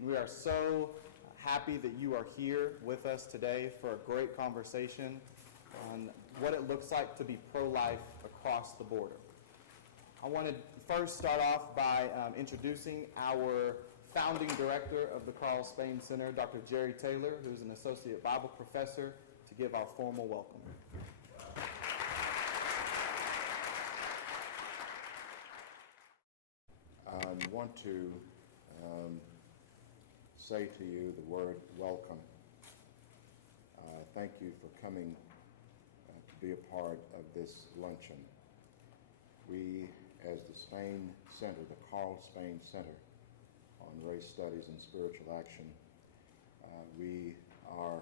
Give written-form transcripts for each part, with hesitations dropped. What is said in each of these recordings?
We are so happy that you are here with us today for a great conversation on what it looks like to be pro-life across the border. I want to first start off by introducing our founding director of the Carl Spain Center, Dr. Jerry Taylor, who is an associate Bible professor, to give our formal welcome. I want to say to you the word welcome. Thank you for coming to be a part of this luncheon. We, as the Spain Center, the Carl Spain Center on Race Studies and Spiritual Action, we are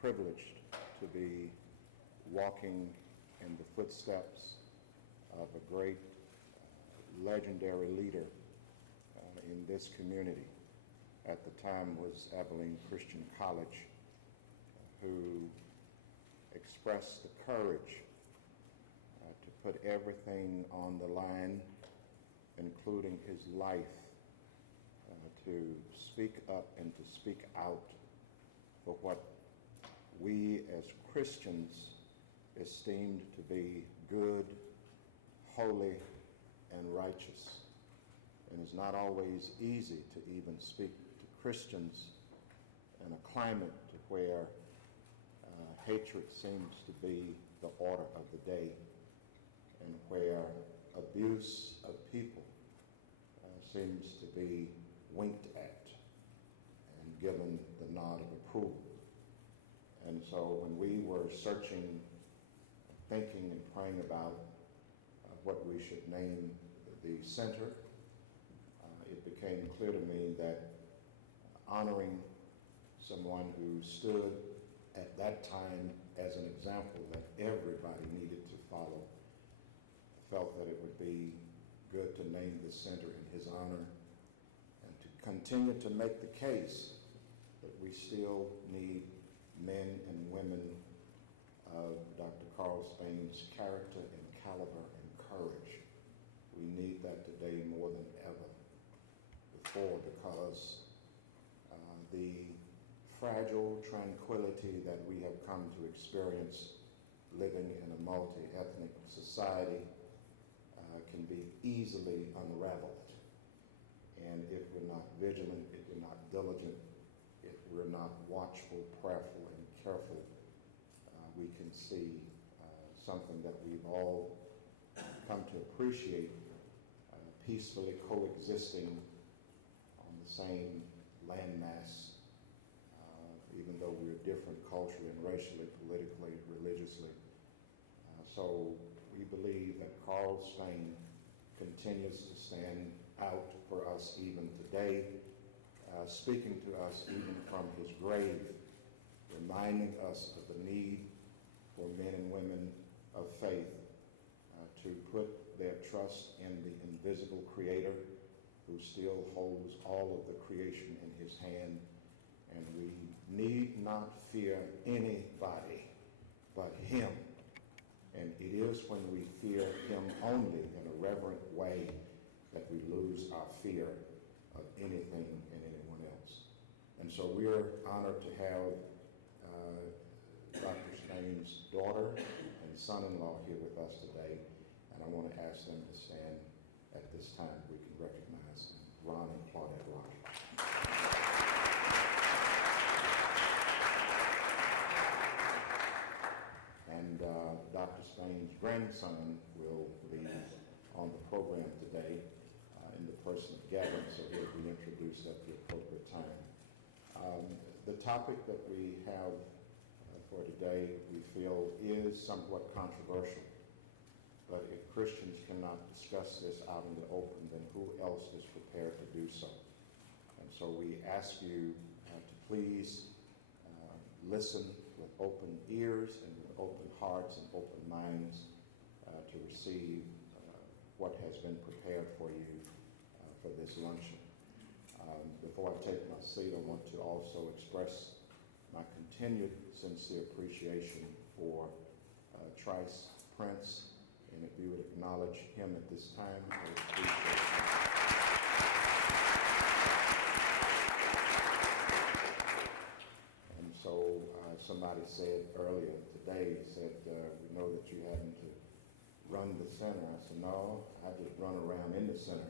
privileged to be walking in the footsteps of a great legendary leader in this community. At the time was Abilene Christian College, who expressed the courage to put everything on the line, including his life, to speak up and to speak out for what we as Christians esteemed to be good, holy, and righteous. And it's not always easy to even speak to Christians in a climate to where hatred seems to be the order of the day, and where abuse of people seems to be winked at and given the nod of approval. And so when we were searching, thinking and praying about what we should name the center, it became clear to me that honoring someone who stood at that time as an example that everybody needed to follow, I felt that it would be good to name the center in his honor and to continue to make the case that we still need men and women of Dr. Carl Spain's character and caliber and courage. We need that today more than ever before, because the fragile tranquility that we have come to experience living in a multi-ethnic society can be easily unraveled. And if we're not vigilant, if we're not diligent, if we're not watchful, prayerful, and careful, we can see something that we've all come to appreciate, peacefully coexisting on the same landmass, even though we're different culturally and racially, politically, religiously. So we believe that Carl Spain continues to stand out for us even today, speaking to us even from his grave, reminding us of the need for men and women of faith to put their trust in the invisible Creator who still holds all of the creation in his hand. And we need not fear anybody but him. And it is when we fear him only in a reverent way that we lose our fear of anything and anyone else. And so we're honored to have Dr. Spain's daughter and son-in-law here with us today. And I want to ask them to stand at this time. We can recognize Ron and Claudette Rock. And Dr. Spain's grandson will be on the program today in the person of Gavin, so he'll be introduced at the appropriate time. The topic that we have for today, we feel, is somewhat controversial. But if Christians cannot discuss this out in the open, then who else is prepared to do so? And so we ask you to please listen with open ears and with open hearts and open minds to receive what has been prepared for you for this luncheon. Before I take my seat, I want to also express my continued sincere appreciation for Trice Prince, and if you would acknowledge him at this time, I would appreciate it. said earlier today, he said, we know that you happen to run the center. I said, no, I just run around in the center.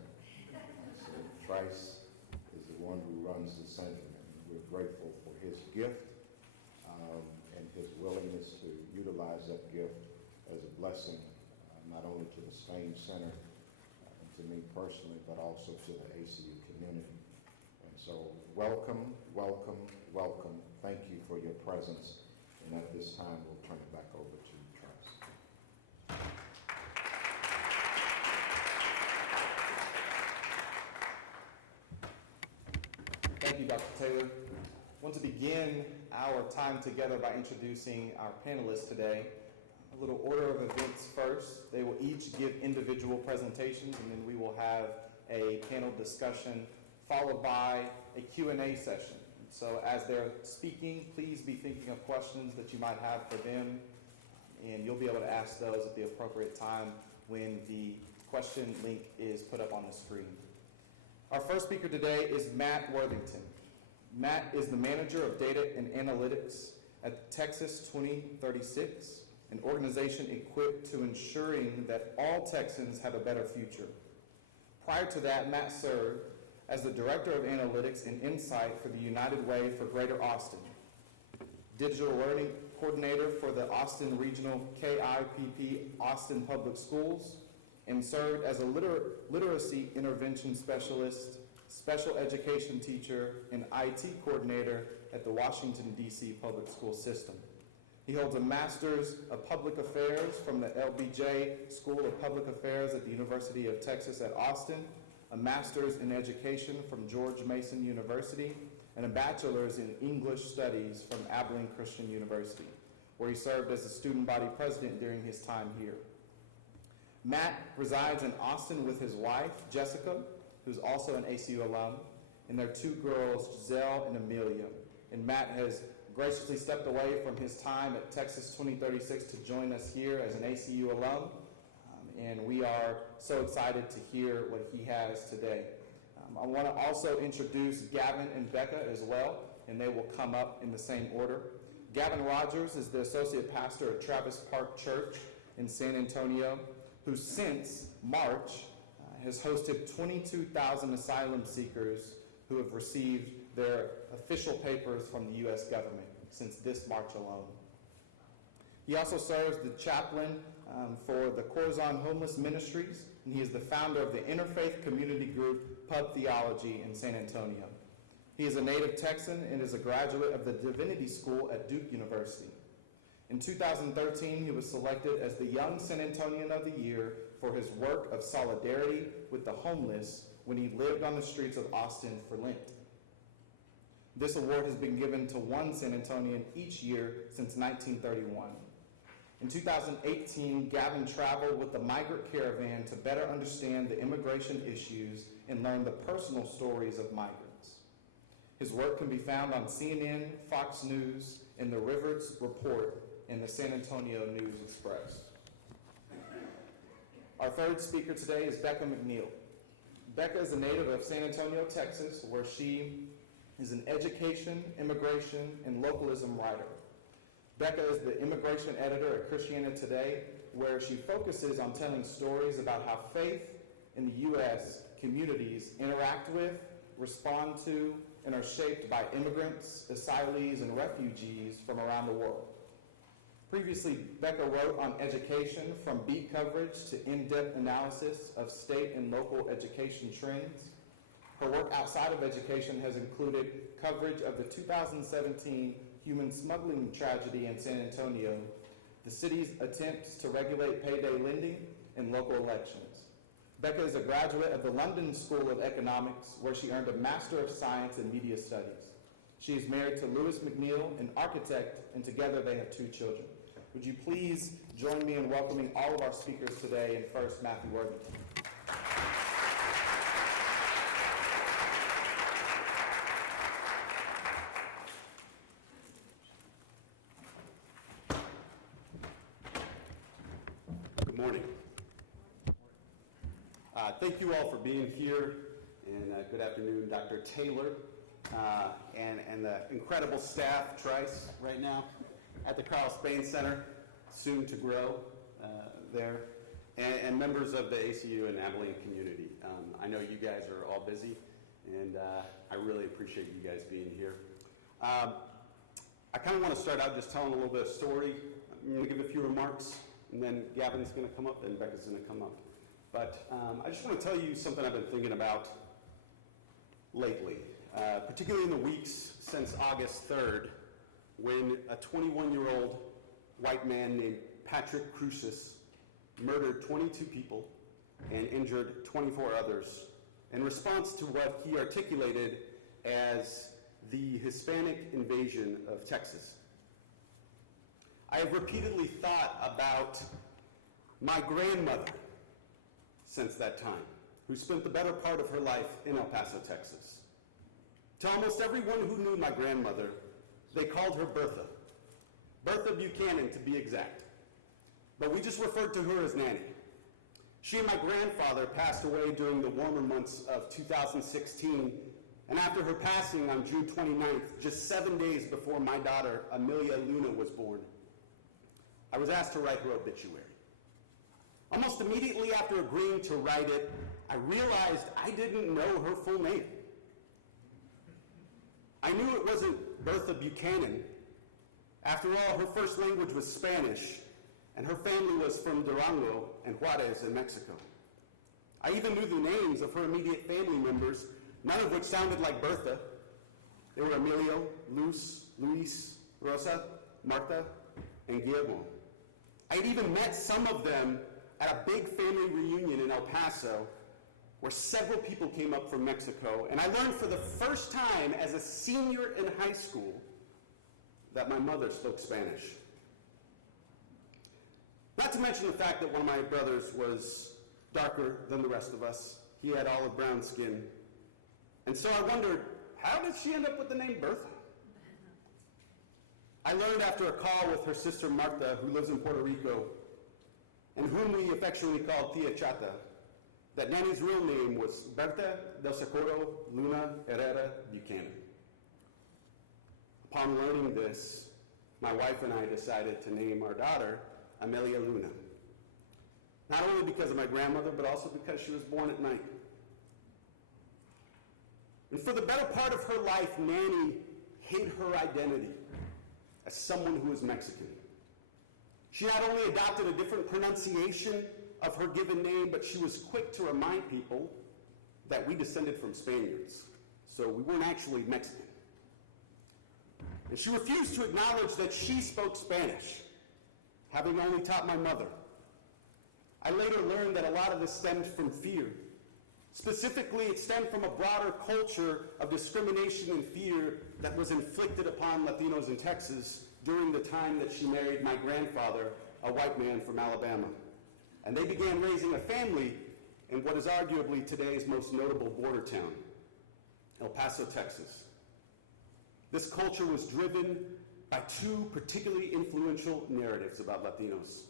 I said, Trice is the one who runs the center, and we're grateful for his gift and his willingness to utilize that gift as a blessing, not only to the Spain Center and to me personally, but also to the ACU community. And so welcome, welcome, welcome. Thank you for your presence. And at this time, we'll turn it back over to Trice. Thank you, Dr. Taylor. I want to begin our time together by introducing our panelists today. A little order of events first. They will each give individual presentations, and then we will have a panel discussion followed by a Q&A session. So as they're speaking, please be thinking of questions that you might have for them, and you'll be able to ask those at the appropriate time when the question link is put up on the screen. Our first speaker today is Matt Worthington. Matt is the manager of data and analytics at Texas 2036, an organization equipped to ensuring that all Texans have a better future. Prior to that, Matt served as the Director of Analytics and Insight for the United Way for Greater Austin, Digital Learning Coordinator for the Austin Regional KIPP Austin Public Schools, and served as a literacy intervention specialist, special education teacher, and IT coordinator at the Washington, D.C. public school system. He holds a Master's of Public Affairs from the LBJ School of Public Affairs at the University of Texas at Austin, a Master's in Education from George Mason University, and a Bachelor's in English Studies from Abilene Christian University, where he served as the student body president during his time here. Matt resides in Austin with his wife, Jessica, who's also an ACU alum, and their two girls, Giselle and Amelia. And Matt has graciously stepped away from his time at Texas 2036 to join us here as an ACU alum. And we are so excited to hear what he has today. I want to also introduce Gavin and Becca as well, and they will come up in the same order. Gavin Rogers is the associate pastor at Travis Park Church in San Antonio, who since March has hosted 22,000 asylum seekers who have received their official papers from the U.S. government since this March alone. He also serves the chaplain for the Corazon Homeless Ministries, and he is the founder of the Interfaith Community Group Pub Theology in San Antonio. He is a native Texan and is a graduate of the Divinity School at Duke University. In 2013, he was selected as the Young San Antonian of the Year for his work of solidarity with the homeless when he lived on the streets of Austin for Lent. This award has been given to one San Antonian each year since 1931. In 2018, Gavin traveled with the migrant caravan to better understand the immigration issues and learn the personal stories of migrants. His work can be found on CNN, Fox News, and the Rivers Report and the San Antonio News Express. Our third speaker today is Becca McNeil. Becca is a native of San Antonio, Texas, where she is an education, immigration, and localism writer. Becca is the immigration editor at Christianity Today, where she focuses on telling stories about how faith in the U.S. communities interact with, respond to, and are shaped by immigrants, asylees, and refugees from around the world. Previously, Becca wrote on education, from beat coverage to in-depth analysis of state and local education trends. Her work outside of education has included coverage of the 2017 human smuggling tragedy in San Antonio, the city's attempts to regulate payday lending, and local elections. Becca is a graduate of the London School of Economics, where she earned a Master of Science in Media Studies. She is married to Louis McNeil, an architect, and together they have 2 children. Would you please join me in welcoming all of our speakers today, and first, Matthew Worthington. Good morning. Thank you all for being here, and good afternoon, Dr. Taylor, and the incredible staff, Trice, right now. at the Carl Spain Center, soon to grow there, and members of the ACU and Abilene community. I know you guys are all busy, and I really appreciate you guys being here. I kind of want to start out just telling a little bit of story. I'm going to give a few remarks, and then Gavin's going to come up, and Becca's going to come up. But I just want to tell you something I've been thinking about lately, particularly in the weeks since August 3rd, when a 21-year-old white man named Patrick Cruces murdered 22 people and injured 24 others in response to what he articulated as the Hispanic invasion of Texas. I have repeatedly thought about my grandmother since that time, who spent the better part of her life in El Paso, Texas. To almost everyone who knew my grandmother, they called her Bertha. Bertha Buchanan, to be exact. But we just referred to her as Nanny. She and my grandfather passed away during the warmer months of 2016, and after her passing on June 29th, just 7 days before my daughter, Amelia Luna, was born, I was asked to write her obituary. Almost immediately after agreeing to write it, I realized I didn't know her full name. I knew it wasn't Bertha Buchanan. After all, her first language was Spanish, and her family was from Durango and Juarez in Mexico. I even knew the names of her immediate family members, none of which sounded like Bertha. They were Emilio, Luz, Luis, Rosa, Marta, and Guillermo. I had even met some of them at a big family reunion in El Paso, where several people came up from Mexico, and I learned for the first time as a senior in high school that my mother spoke Spanish. Not to mention the fact that one of my brothers was darker than the rest of us. He had olive brown skin. And so I wondered, how did she end up with the name Bertha? I learned after a call with her sister Marta, who lives in Puerto Rico, and whom we affectionately called Tia Chata, that Nanny's real name was Berta del Socorro Luna Herrera Buchanan. Upon learning this, my wife and I decided to name our daughter Amelia Luna. Not only because of my grandmother, but also because she was born at night. And for the better part of her life, Nanny hid her identity as someone who was Mexican. She not only adopted a different pronunciation of her given name, but she was quick to remind people that we descended from Spaniards, so we weren't actually Mexican. And she refused to acknowledge that she spoke Spanish, having only taught my mother. I later learned that a lot of this stemmed from fear. Specifically, it stemmed from a broader culture of discrimination and fear that was inflicted upon Latinos in Texas during the time that she married my grandfather, a white man from Alabama. And they began raising a family in what is arguably today's most notable border town, El Paso, Texas. This culture was driven by two particularly influential narratives about Latinos.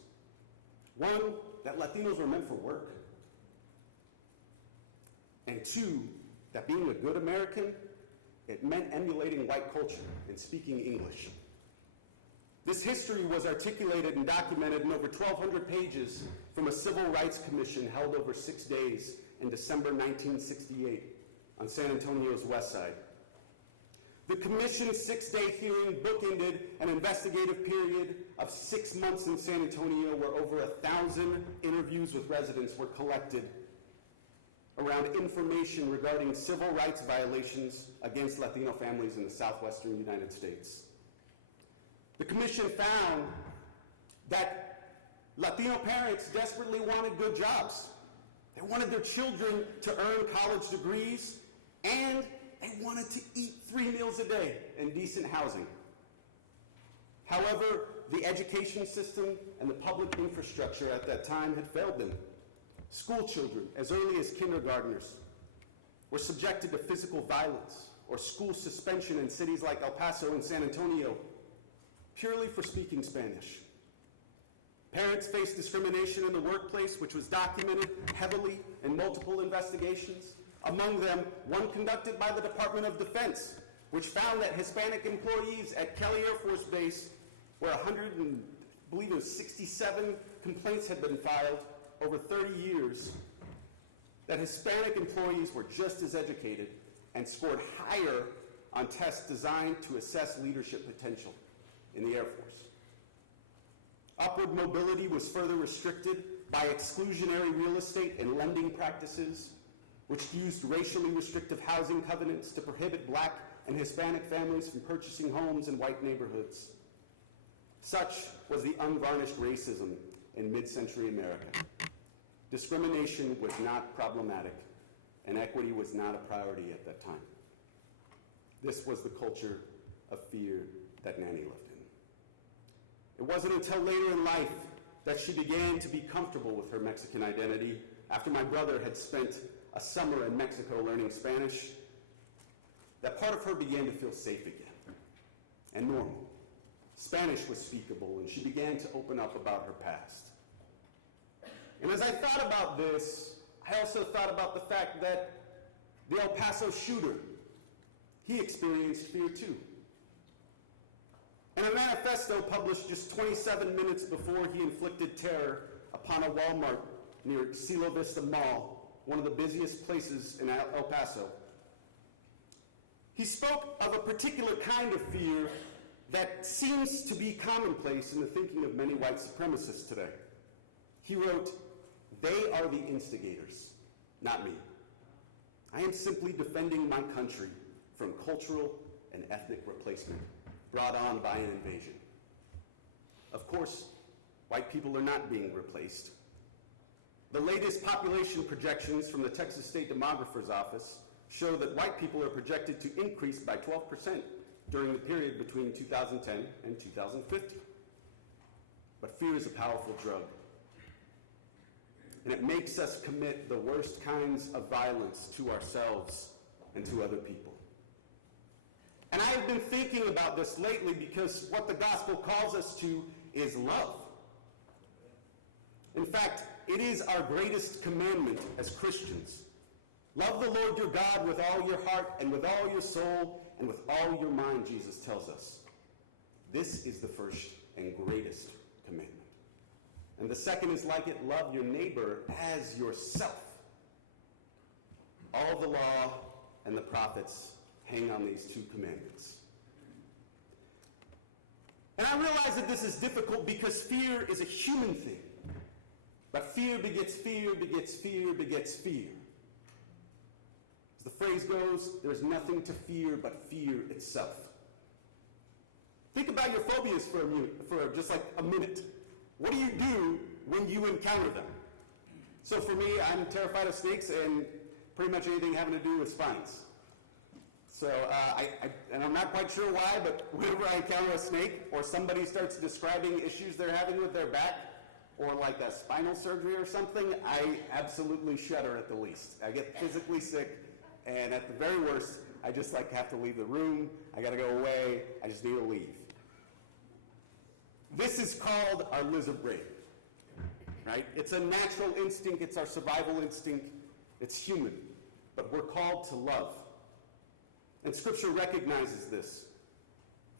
One, that Latinos were meant for work. And two, that being a good American, it meant emulating white culture and speaking English. This history was articulated and documented in over 1,200 pages from a civil rights commission held over 6 days in December 1968 on San Antonio's west side. The commission's 6-day hearing bookended an investigative period of 6 months in San Antonio, where over 1,000 interviews with residents were collected around information regarding civil rights violations against Latino families in the southwestern United States. The commission found that Latino parents desperately wanted good jobs. They wanted their children to earn college degrees, and they wanted to eat 3 meals a day in decent housing. However, the education system and the public infrastructure at that time had failed them. School children, as early as kindergartners, were subjected to physical violence or school suspension in cities like El Paso and San Antonio, purely for speaking Spanish. Parents faced discrimination in the workplace, which was documented heavily in multiple investigations. Among them, one conducted by the Department of Defense, which found that Hispanic employees at Kelly Air Force Base where 67 complaints had been filed over 30 years, that Hispanic employees were just as educated and scored higher on tests designed to assess leadership potential in the Air Force. Upward mobility was further restricted by exclusionary real estate and lending practices, which used racially restrictive housing covenants to prohibit Black and Hispanic families from purchasing homes in white neighborhoods. Such was the unvarnished racism in mid-century America. Discrimination was not problematic, and equity was not a priority at that time. This was the culture of fear that Nanny lived in. It wasn't until later in life that she began to be comfortable with her Mexican identity after my brother had spent a summer in Mexico learning Spanish, that part of her began to feel safe again and normal. Spanish was speakable, and she began to open up about her past. And as I thought about this, I also thought about the fact that the El Paso shooter, he experienced fear too. And a manifesto published just 27 minutes before he inflicted terror upon a Walmart near Cielo Vista Mall, one of the busiest places in El Paso. He spoke of a particular kind of fear that seems to be commonplace in the thinking of many white supremacists today. He wrote, "They are the instigators, not me. I am simply defending my country from cultural and ethnic replacement brought on by an invasion." Of course, white people are not being replaced. The latest population projections from the Texas State Demographer's Office show that white people are projected to increase by 12% during the period between 2010 and 2050. But fear is a powerful drug, and it makes us commit the worst kinds of violence to ourselves and to other people. And I have been thinking about this lately because what the gospel calls us to is love. In fact, it is our greatest commandment as Christians. Love the Lord your God with all your heart and with all your soul and with all your mind, Jesus tells us. This is the first and greatest commandment. And the second is like it, love your neighbor as yourself. All the law and the prophets hang on these two commandments. And I realize that this is difficult because fear is a human thing. But fear begets fear, begets fear, begets fear. As the phrase goes, there's nothing to fear but fear itself. Think about your phobias for just like a minute. What do you do when you encounter them? So for me, I'm terrified of snakes and pretty much anything having to do with spines. So and I'm not quite sure why, but whenever I encounter a snake or somebody starts describing issues they're having with their back or like a spinal surgery or something, I absolutely shudder at the least. I get physically sick, and at the very worst, I just like have to leave the room. I got to go away. I just need to leave. This is called our lizard brain, right? It's a natural instinct. It's our survival instinct. It's human, but we're called to love. And Scripture recognizes this.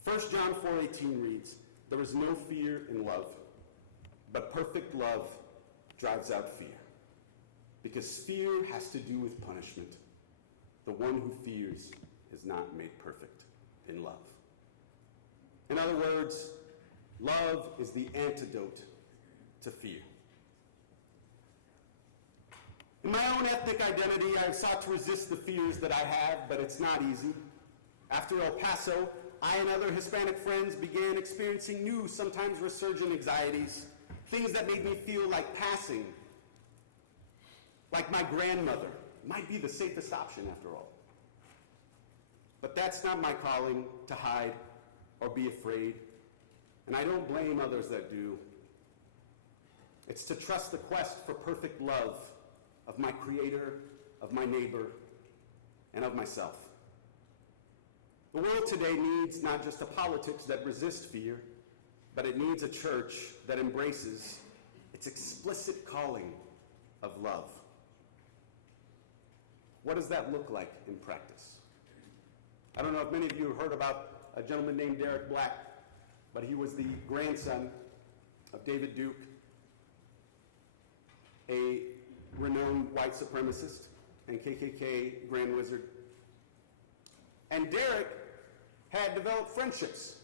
1 John 4:18 reads, "There is no fear in love, but perfect love drives out fear, because fear has to do with punishment. The one who fears is not made perfect in love." In other words, love is the antidote to fear. In my own ethnic identity, I've sought to resist the fears that I have, but it's not easy. After El Paso, I and other Hispanic friends began experiencing new, sometimes resurgent anxieties, things that made me feel like passing, like my grandmother, might be the safest option after all. But that's not my calling, to hide or be afraid, and I don't blame others that do. It's to trust the quest for perfect love of my Creator, of my neighbor, and of myself. The world today needs not just a politics that resists fear, but it needs a church that embraces its explicit calling of love. What does that look like in practice? I don't know if many of you have heard about a gentleman named Derek Black. but he was the grandson of David Duke, a renowned white supremacist and KKK Grand Wizard. And Derek had developed friendships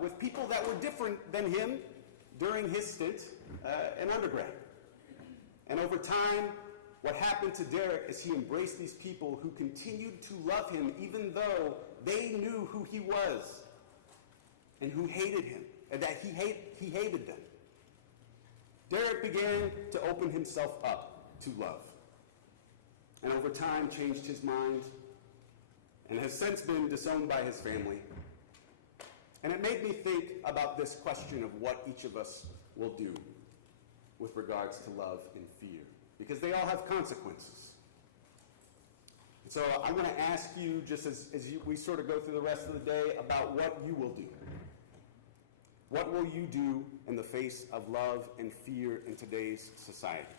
with people that were different than him during his stint in undergrad. And over time, what happened to Derek is he embraced these people who continued to love him even though they knew who he was and who hated him, and that he hated them. Derek began to open himself up to love, and over time changed his mind and has since been disowned by his family. And it made me think about this question of what each of us will do with regards to love and fear, because they all have consequences. And so I'm going to ask you, just as we sort of go through the rest of the day, about what you will do. What will you do in the face of love and fear in today's society?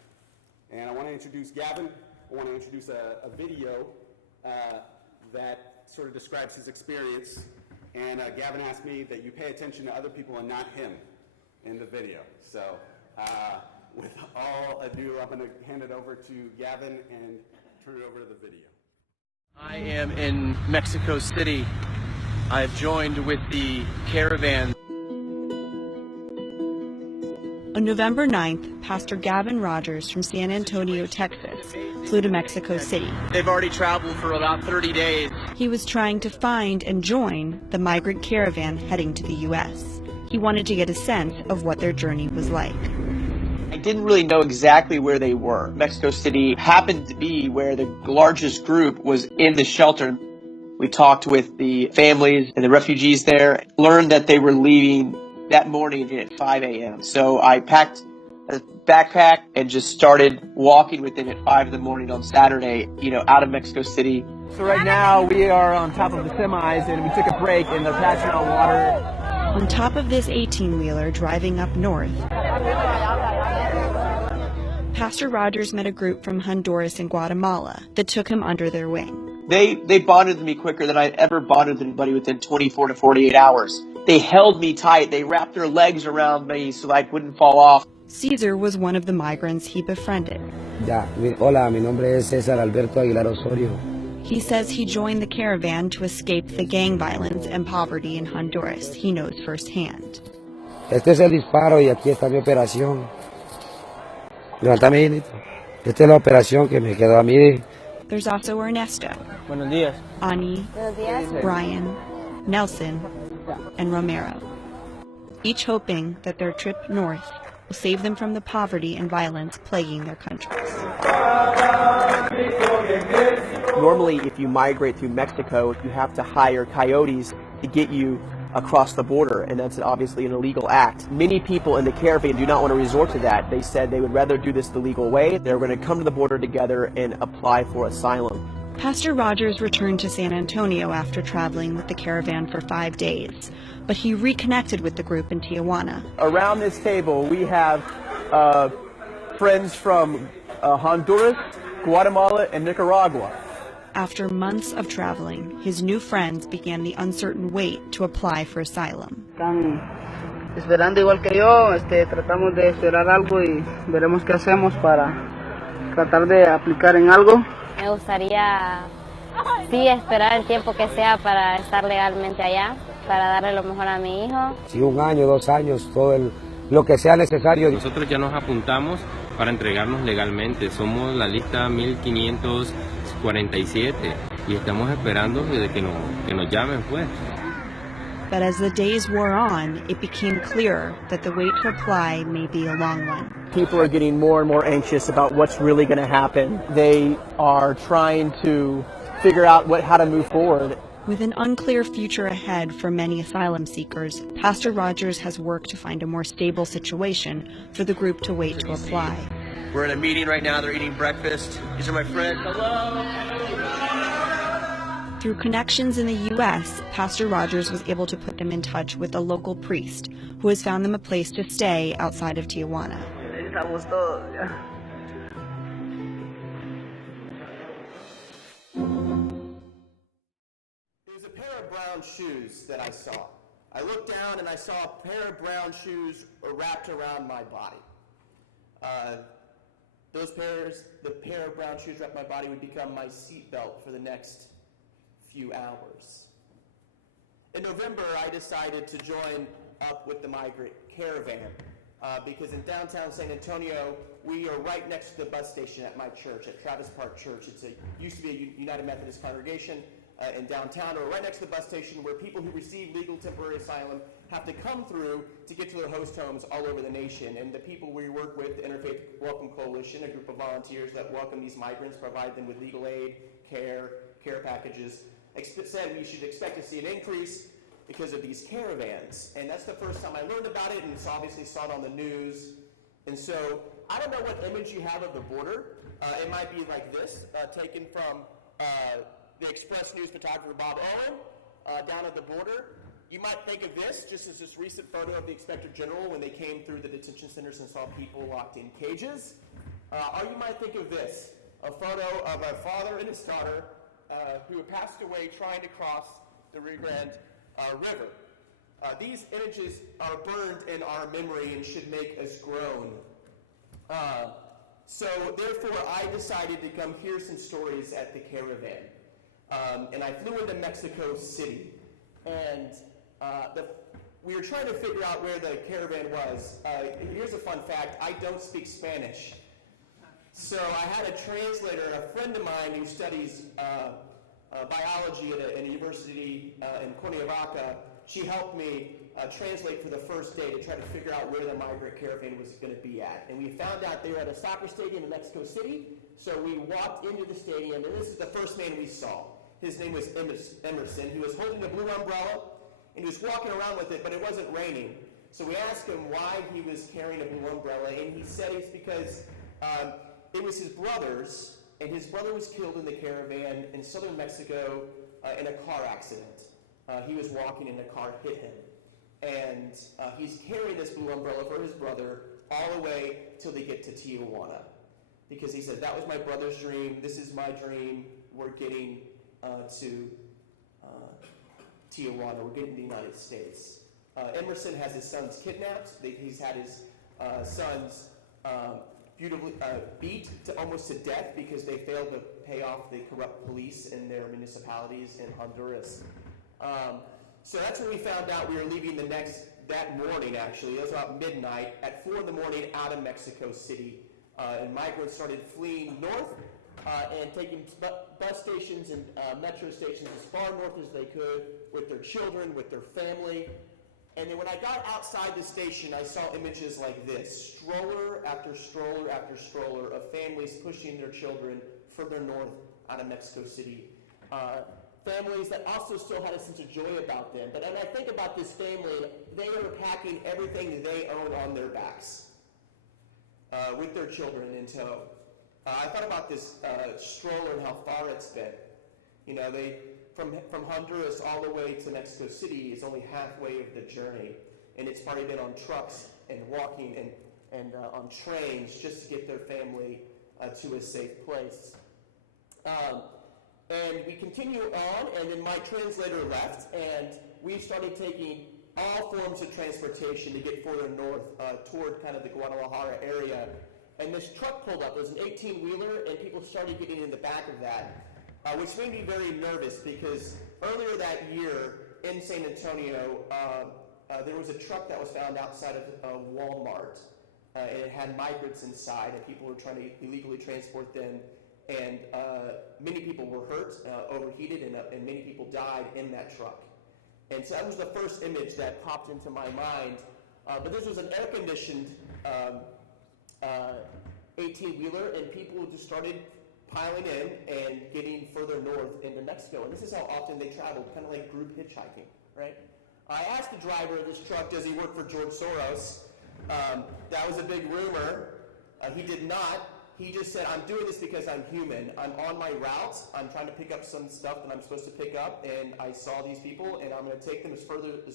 And I want to introduce Gavin. I want to introduce a video that sort of describes his experience. And Gavin asked me that you pay attention to other people and not him in the video. So with all ado, I'm going to hand it over to Gavin and turn it over to the video. I am in Mexico City. I've joined with the caravan. On November 9th, Pastor Gavin Rogers from San Antonio, Texas, flew to Mexico City. They've already traveled for about 30 days. He was trying to find and join the migrant caravan heading to the U.S. He wanted to get a sense of what their journey was like. I didn't really know exactly where they were. Mexico City happened to be where the largest group was in the shelter. We talked with the families and the refugees there, learned that they were leaving that morning at 5 a.m. So I packed a backpack and just started walking with them at 5 in the morning on Saturday, out of Mexico City. So right now we are on top of the semis and we took a break and they're passing out water. On top of this 18-wheeler driving up north, Pastor Rogers met a group from Honduras and Guatemala that took him under their wing. They bonded with me quicker than I'd ever bonded with anybody within 24 to 48 hours. They held me tight. They wrapped their legs around me so I wouldn't fall off. Caesar was one of the migrants he befriended. Hola, mi nombre es César Alberto Aguilar Osorio. He says he joined the caravan to escape the gang violence and poverty in Honduras. He knows firsthand. Este es el disparo y aquí está mi operación. Levántame, Inito. Esta es la operación que me quedó a mí. There's also Ernesto, Buenos días. Ani, Brian, Nelson, and Romero, each hoping that their trip north will save them from the poverty and violence plaguing their countries. Normally, if you migrate through Mexico, you have to hire coyotes to get you across the border, and that's obviously an illegal act. Many people in the caravan do not want to resort to that. They said they would rather do this the legal way. They're going to come to the border together and apply for asylum. Pastor Rogers returned to San Antonio after traveling with the caravan for 5 days, but he reconnected with the group in Tijuana. Around this table, we have friends from Honduras, Guatemala, and Nicaragua. After months of traveling, his new friends began the uncertain wait to apply for asylum. Están esperando igual que yo, tratamos de esperar algo y veremos qué hacemos para tratar de aplicar en algo. Me gustaría, sí, esperar el tiempo que sea para estar legalmente allá, para darle lo mejor a mi hijo. Si 1 año, 2 años, lo que sea necesario. Nosotros ya nos apuntamos para entregarnos legalmente. Somos la lista 1547 y estamos esperando desde que nos llamen, pues. But as the days wore on, it became clearer that the wait to apply may be a long one. People are getting more and more anxious about what's really going to happen. They are trying to figure out how to move forward. With an unclear future ahead for many asylum seekers, Pastor Rogers has worked to find a more stable situation for the group to wait to apply. We're in a meeting right now. They're eating breakfast. These are my friends. Hello. Through connections in the U.S., Pastor Rogers was able to put them in touch with a local priest who has found them a place to stay outside of Tijuana. There's a pair of brown shoes that I saw. I looked down and I saw a pair of brown shoes wrapped around my body. The pair of brown shoes wrapped my body would become my seatbelt for the next few hours. In November, I decided to join up with the migrant caravan because in downtown San Antonio, we are right next to the bus station at my church, at Travis Park Church. Used to be a United Methodist congregation in downtown. We're right next to the bus station where people who receive legal temporary asylum have to come through to get to their host homes all over the nation. And the people we work with, the Interfaith Welcome Coalition, a group of volunteers that welcome these migrants, provide them with legal aid, care packages, said we should expect to see an increase because of these caravans. And that's the first time I learned about it, and obviously saw it on the news. And so I don't know what image you have of the border. It might be like this, taken from the Express News photographer Bob Owen down at the border. You might think of this just as this recent photo of the Inspector General when they came through the detention centers and saw people locked in cages. Or you might think of this, a photo of a father and his daughter who had passed away trying to cross the Rio Grande River. These images are burned in our memory and should make us groan. So therefore, I decided to come hear some stories at the caravan. And I flew into Mexico City. And we were trying to figure out where the caravan was. Here's a fun fact. I don't speak Spanish. So I had a translator, a friend of mine who studies biology at a university in Cuernavaca. She helped me translate for the first day to try to figure out where the migrant caravan was going to be at. And we found out they were at a soccer stadium in Mexico City. So we walked into the stadium, and this is the first man we saw. His name was Emerson. He was holding a blue umbrella, and he was walking around with it, but it wasn't raining. So we asked him why he was carrying a blue umbrella, and he said it's because it was his brother's, and his brother was killed in the caravan in southern Mexico in a car accident. He was walking and a car hit him. And he's carrying this blue umbrella for his brother all the way till they get to Tijuana. Because he said, that was my brother's dream, this is my dream, we're getting to Tijuana, we're getting to the United States. Emerson has his sons kidnapped. He's had his sons beautifully beat to almost to death because they failed to pay off the corrupt police in their municipalities in Honduras. So that's when we found out we were leaving that morning, actually. It was about midnight, at 4 in the morning out of Mexico City. And migrants started fleeing north and taking bus stations and metro stations as far north as they could with their children, with their family. And then when I got outside the station, I saw images like this, stroller after stroller after stroller of families pushing their children further north out of Mexico City. Families that also still had a sense of joy about them. But when I think about this family, they were packing everything they own on their backs with their children in tow. I thought about this stroller and how far it's been. You know, from Honduras all the way to Mexico City is only halfway of the journey. And it's probably been on trucks and walking and on trains just to get their family to a safe place. And we continue on, and then my translator left, and we started taking all forms of transportation to get further north toward kind of the Guadalajara area. And this truck pulled up. It was an 18-wheeler, and people started getting in the back of that, which made me very nervous because earlier that year in San Antonio, there was a truck that was found outside of Walmart, and it had migrants inside, and people were trying to illegally transport them. And many people were hurt, overheated, and many people died in that truck. And so that was the first image that popped into my mind. But this was an air-conditioned 18-wheeler, and people just started piling in and getting further north into Mexico. And this is how often they traveled, kind of like group hitchhiking, right? I asked the driver of this truck, does he work for George Soros? That was a big rumor. He did not. He just said, I'm doing this because I'm human. I'm on my route. I'm trying to pick up some stuff that I'm supposed to pick up, and I saw these people, and I'm going to take them as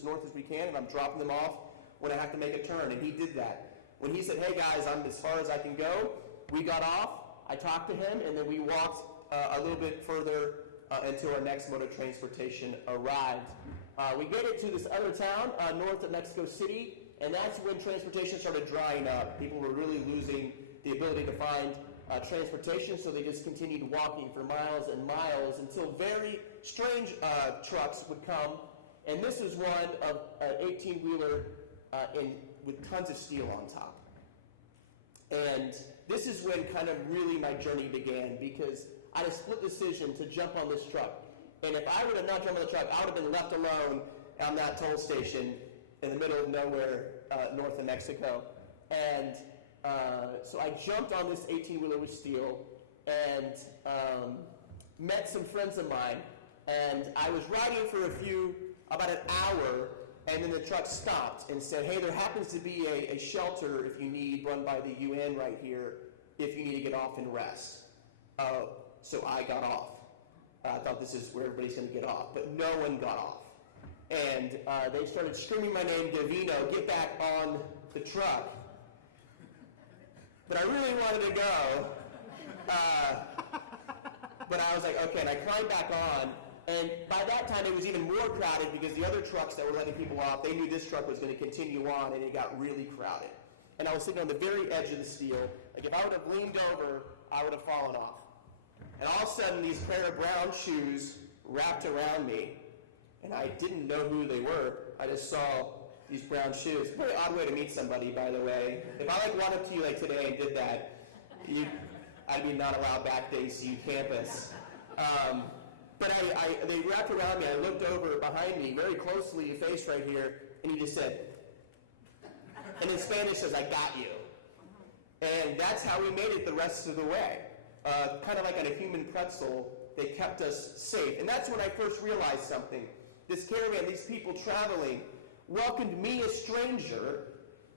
north as we can, and I'm dropping them off when I have to make a turn. And he did that. When he said, hey guys, I'm as far as I can go, we got off, I talked to him, and then we walked a little bit further until our next mode of transportation arrived. We made it to this other town north of Mexico City, and that's when transportation started drying up. People were really losing the ability to find transportation, so they just continued walking for miles and miles until very strange trucks would come. And this is one of an 18-wheeler with tons of steel on top. And this is when kind of really my journey began, because I had a split decision to jump on this truck. And if I would have not jumped on the truck, I would have been left alone on that toll station in the middle of nowhere, north of Mexico. And so I jumped on this 18-wheeler with steel and met some friends of mine. And I was riding for about an hour, and then the truck stopped and said, hey, there happens to be a shelter if you need, run by the UN right here, if you need to get off and rest. So I got off. I thought this is where everybody's going to get off, but no one got off. And they started screaming my name, Davino, get back on the truck. But I really wanted to go. But I was like, okay, and I climbed back on. And by that time, it was even more crowded because the other trucks that were letting people off, they knew this truck was going to continue on, and it got really crowded. And I was sitting on the very edge of the steel. Like, if I would have leaned over, I would have fallen off. And all of a sudden, these pair of brown shoes wrapped around me, and I didn't know who they were. I just saw these brown shoes. Very odd way to meet somebody, by the way. If I went up to you like today and did that, I'd be not allowed back to ACU campus. But they wrapped around me. I looked over behind me very closely, your face right here, and he just said, and in Spanish says, I got you. And that's how we made it the rest of the way. Kind of like on a human pretzel, they kept us safe. And that's when I first realized something. This caravan, these people traveling, welcomed me, a stranger,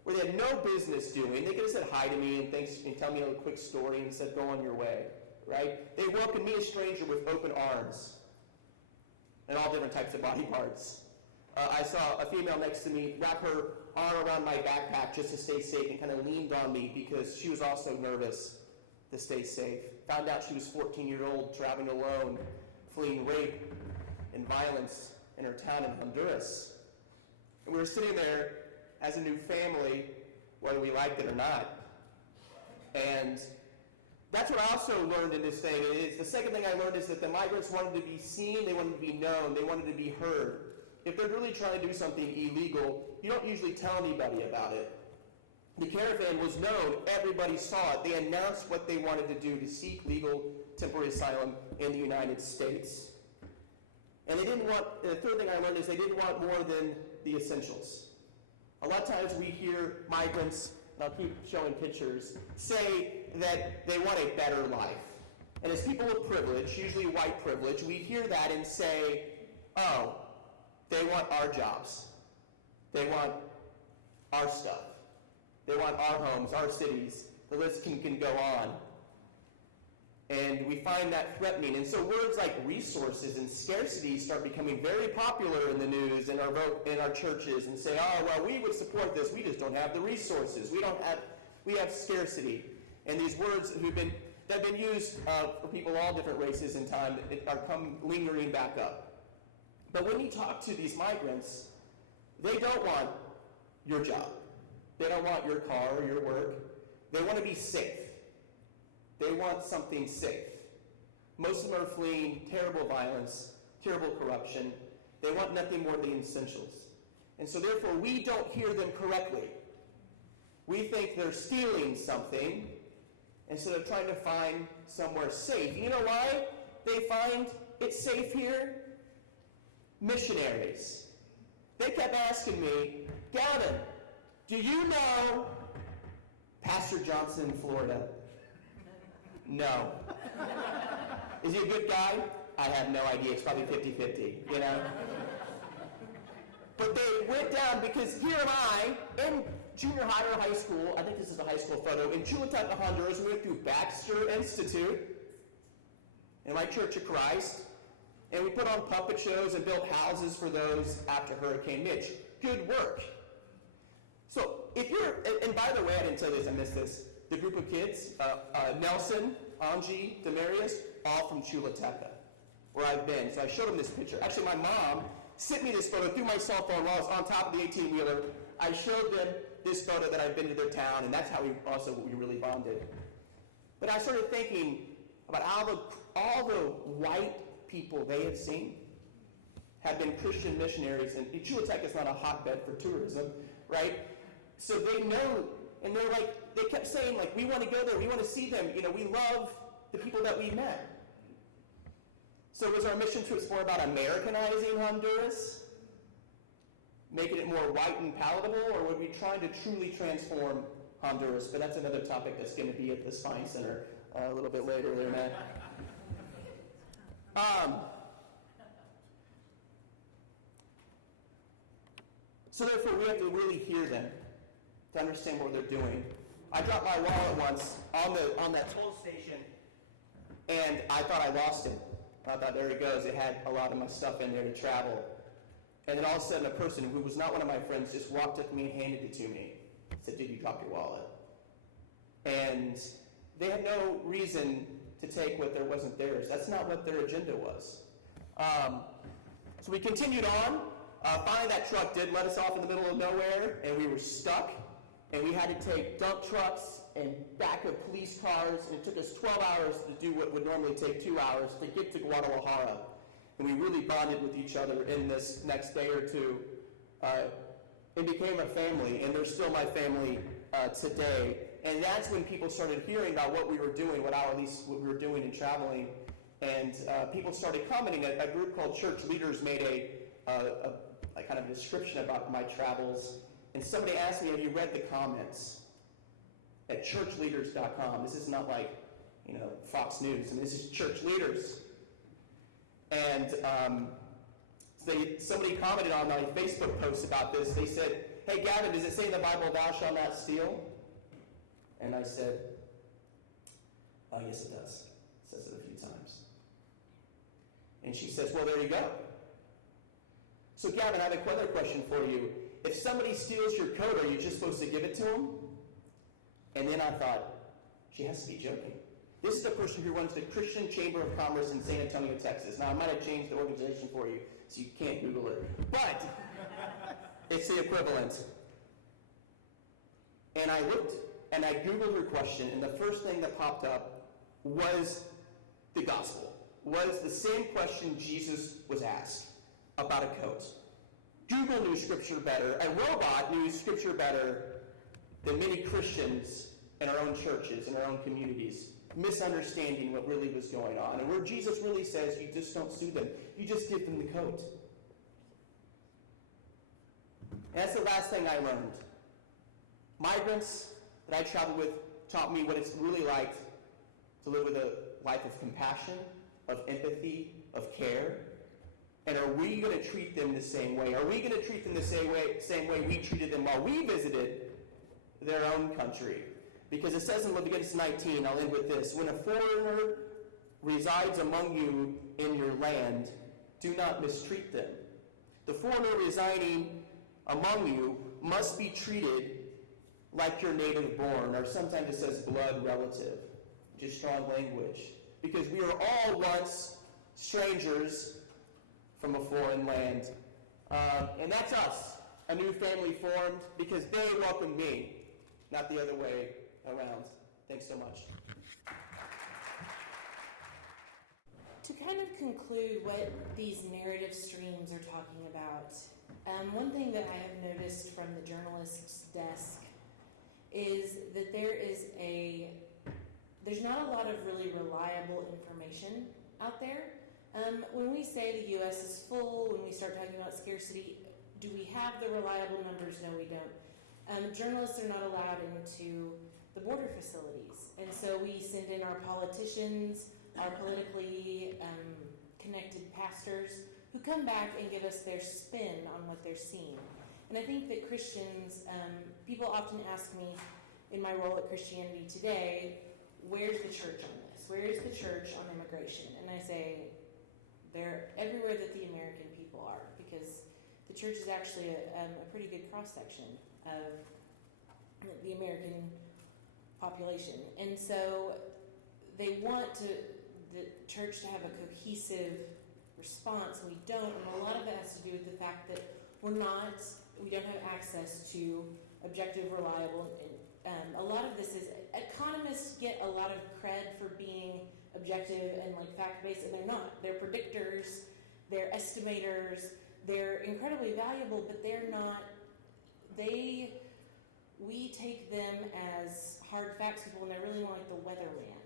where they had no business doing. They could have said hi to me and tell me a quick story and said, go on your way, right? They welcomed me, a stranger, with open arms and all different types of body parts. I saw a female next to me wrap her arm around my backpack just to stay safe and kind of leaned on me because she was also nervous to stay safe. Found out she was 14-year-old, traveling alone, fleeing rape and violence in her town in Honduras. And we were sitting there as a new family, whether we liked it or not. And that's what I also learned in this thing. The second thing I learned is that the migrants wanted to be seen, they wanted to be known, they wanted to be heard. If they're really trying to do something illegal, you don't usually tell anybody about it. The caravan was known, everybody saw it. They announced what they wanted to do to seek legal temporary asylum in the United States. And they didn't want, the third thing I learned is they didn't want more than the essentials. A lot of times we hear migrants, and I'll keep showing pictures, say that they want a better life. And as people of privilege, usually white privilege, we hear that and say, oh, they want our jobs. They want our stuff. They want our homes, our cities. The list can go on. And we find that threatening. And so words like resources and scarcity start becoming very popular in the news and in our churches, and say, oh, well, we would support this. We just don't have the resources. We have scarcity. And these words that have been used for people of all different races in time are come lingering back up. But when you talk to these migrants, they don't want your job. They don't want your car or your work. They want to be safe. They want something safe. Most of them are fleeing terrible violence, terrible corruption. They want nothing more than essentials. And so therefore, we don't hear them correctly. We think they're stealing something instead of trying to find somewhere safe. You know why they find it safe here? Missionaries. They kept asking me, Gavin, do you know Pastor Johnson in Florida? No. Is he a good guy? I have no idea. It's probably 50-50, you know? But they went down because here am I in junior high or high school. I think this is a high school photo. In Chultepec, Honduras, we went through Baxter Institute in my Church of Christ. And we put on puppet shows and built houses for those after Hurricane Mitch. Good work. So if you're, and by the way, I didn't tell you this, I missed this. The group of kids, Nelson, Angie, Demarius, all from Chultepec, where I've been. So I showed them this picture. Actually, my mom sent me this photo through my cell phone while I was on top of the 18-wheeler. I showed them this photo that I've been to their town, and that's how we really bonded. But I started thinking about all the white people they had seen have been Christian missionaries, and Chultech is not a hotbed for tourism, right? So they know, and they're like, they kept saying, like, we want to go there, we want to see them, we love the people that we met. So was our mission to explore about Americanizing Honduras, making it more white and palatable, or were we trying to truly transform Honduras? But that's another topic that's going to be at the Spine Center a little bit later there, man. So therefore, we have to really hear them to understand what they're doing. I dropped my wallet once on that toll station, and I thought I lost it. I thought, there it goes. It had a lot of my stuff in there to travel. And then all of a sudden, a person who was not one of my friends just walked up to me and handed it to me. Said, did you drop your wallet? And they had no reason to take what there wasn't theirs. That's not what their agenda was. So we continued on. Finally, that truck did let us off in the middle of nowhere, and we were stuck. And we had to take dump trucks and back of police cars, and it took us 12 hours to do what would normally take 2 hours to get to Guadalajara. And we really bonded with each other in this next day or two. It became a family, and they're still my family today. And that's when people started hearing about what we were doing, what we were doing in traveling. And people started commenting. A group called Church Leaders made a kind of description about my travels. And somebody asked me, have you read the comments at churchleaders.com? This is not like, Fox News. I mean, this is Church Leaders. And somebody commented on my Facebook post about this. They said, hey, Gavin, does it say in the Bible, thou shalt not steal? And I said, oh, yes, it does. It says it a few times. And she says, well, there you go. So, Gavin, I have another question for you. If somebody steals your coat, are you just supposed to give it to them? And then I thought, she has to be joking. This is the person who runs the Christian Chamber of Commerce in San Antonio, Texas. Now, I might have changed the organization for you, so you can't Google it. But it's the equivalent. And I looked, and I Googled her question, and the first thing that popped up was the gospel. Was the same question Jesus was asked about a coat. Google knew Scripture better. A robot knew Scripture better than many Christians in our own churches, in our own communities, misunderstanding what really was going on. And where Jesus really says, you just don't sue them. You just give them the coat. And that's the last thing I learned. Migrants that I traveled with taught me what it's really like to live with a life of compassion, of empathy, of care. And are we going to treat them the same way? Are we going to treat them the same way we treated them while we visited their own country? Because it says in Leviticus 19, I'll end with this, when a foreigner resides among you in your land, do not mistreat them. The foreigner residing among you must be treated like your native born, or sometimes it says blood relative. Just strong language. Because we are all once strangers from a foreign land. And that's us, a new family formed because they welcomed me, not the other way around. Thanks so much. To kind of conclude what these narrative streams are talking about, one thing that I have noticed from the journalist's desk is that there's not a lot of really reliable information out there. When we say the U.S. is full, when we start talking about scarcity, do we have the reliable numbers? No, we don't. Journalists are not allowed into the border facilities. And so we send in our politicians, our politically connected pastors, who come back and give us their spin on what they're seeing. And I think that Christians, people often ask me in my role at Christianity Today, where's the church on this? Where is the church on immigration? And I say, they're everywhere that the American people are, because the church is actually a pretty good cross-section of the American population. And so they want the church to have a cohesive response, and we don't. And a lot of that has to do with the fact that we don't have access to objective, reliable, and a lot of this is, economists get a lot of cred for being objective and like fact-based, and they're not. They're predictors, they're estimators, they're incredibly valuable, but they're not, we take them as hard facts people, and they're really more like the weatherman.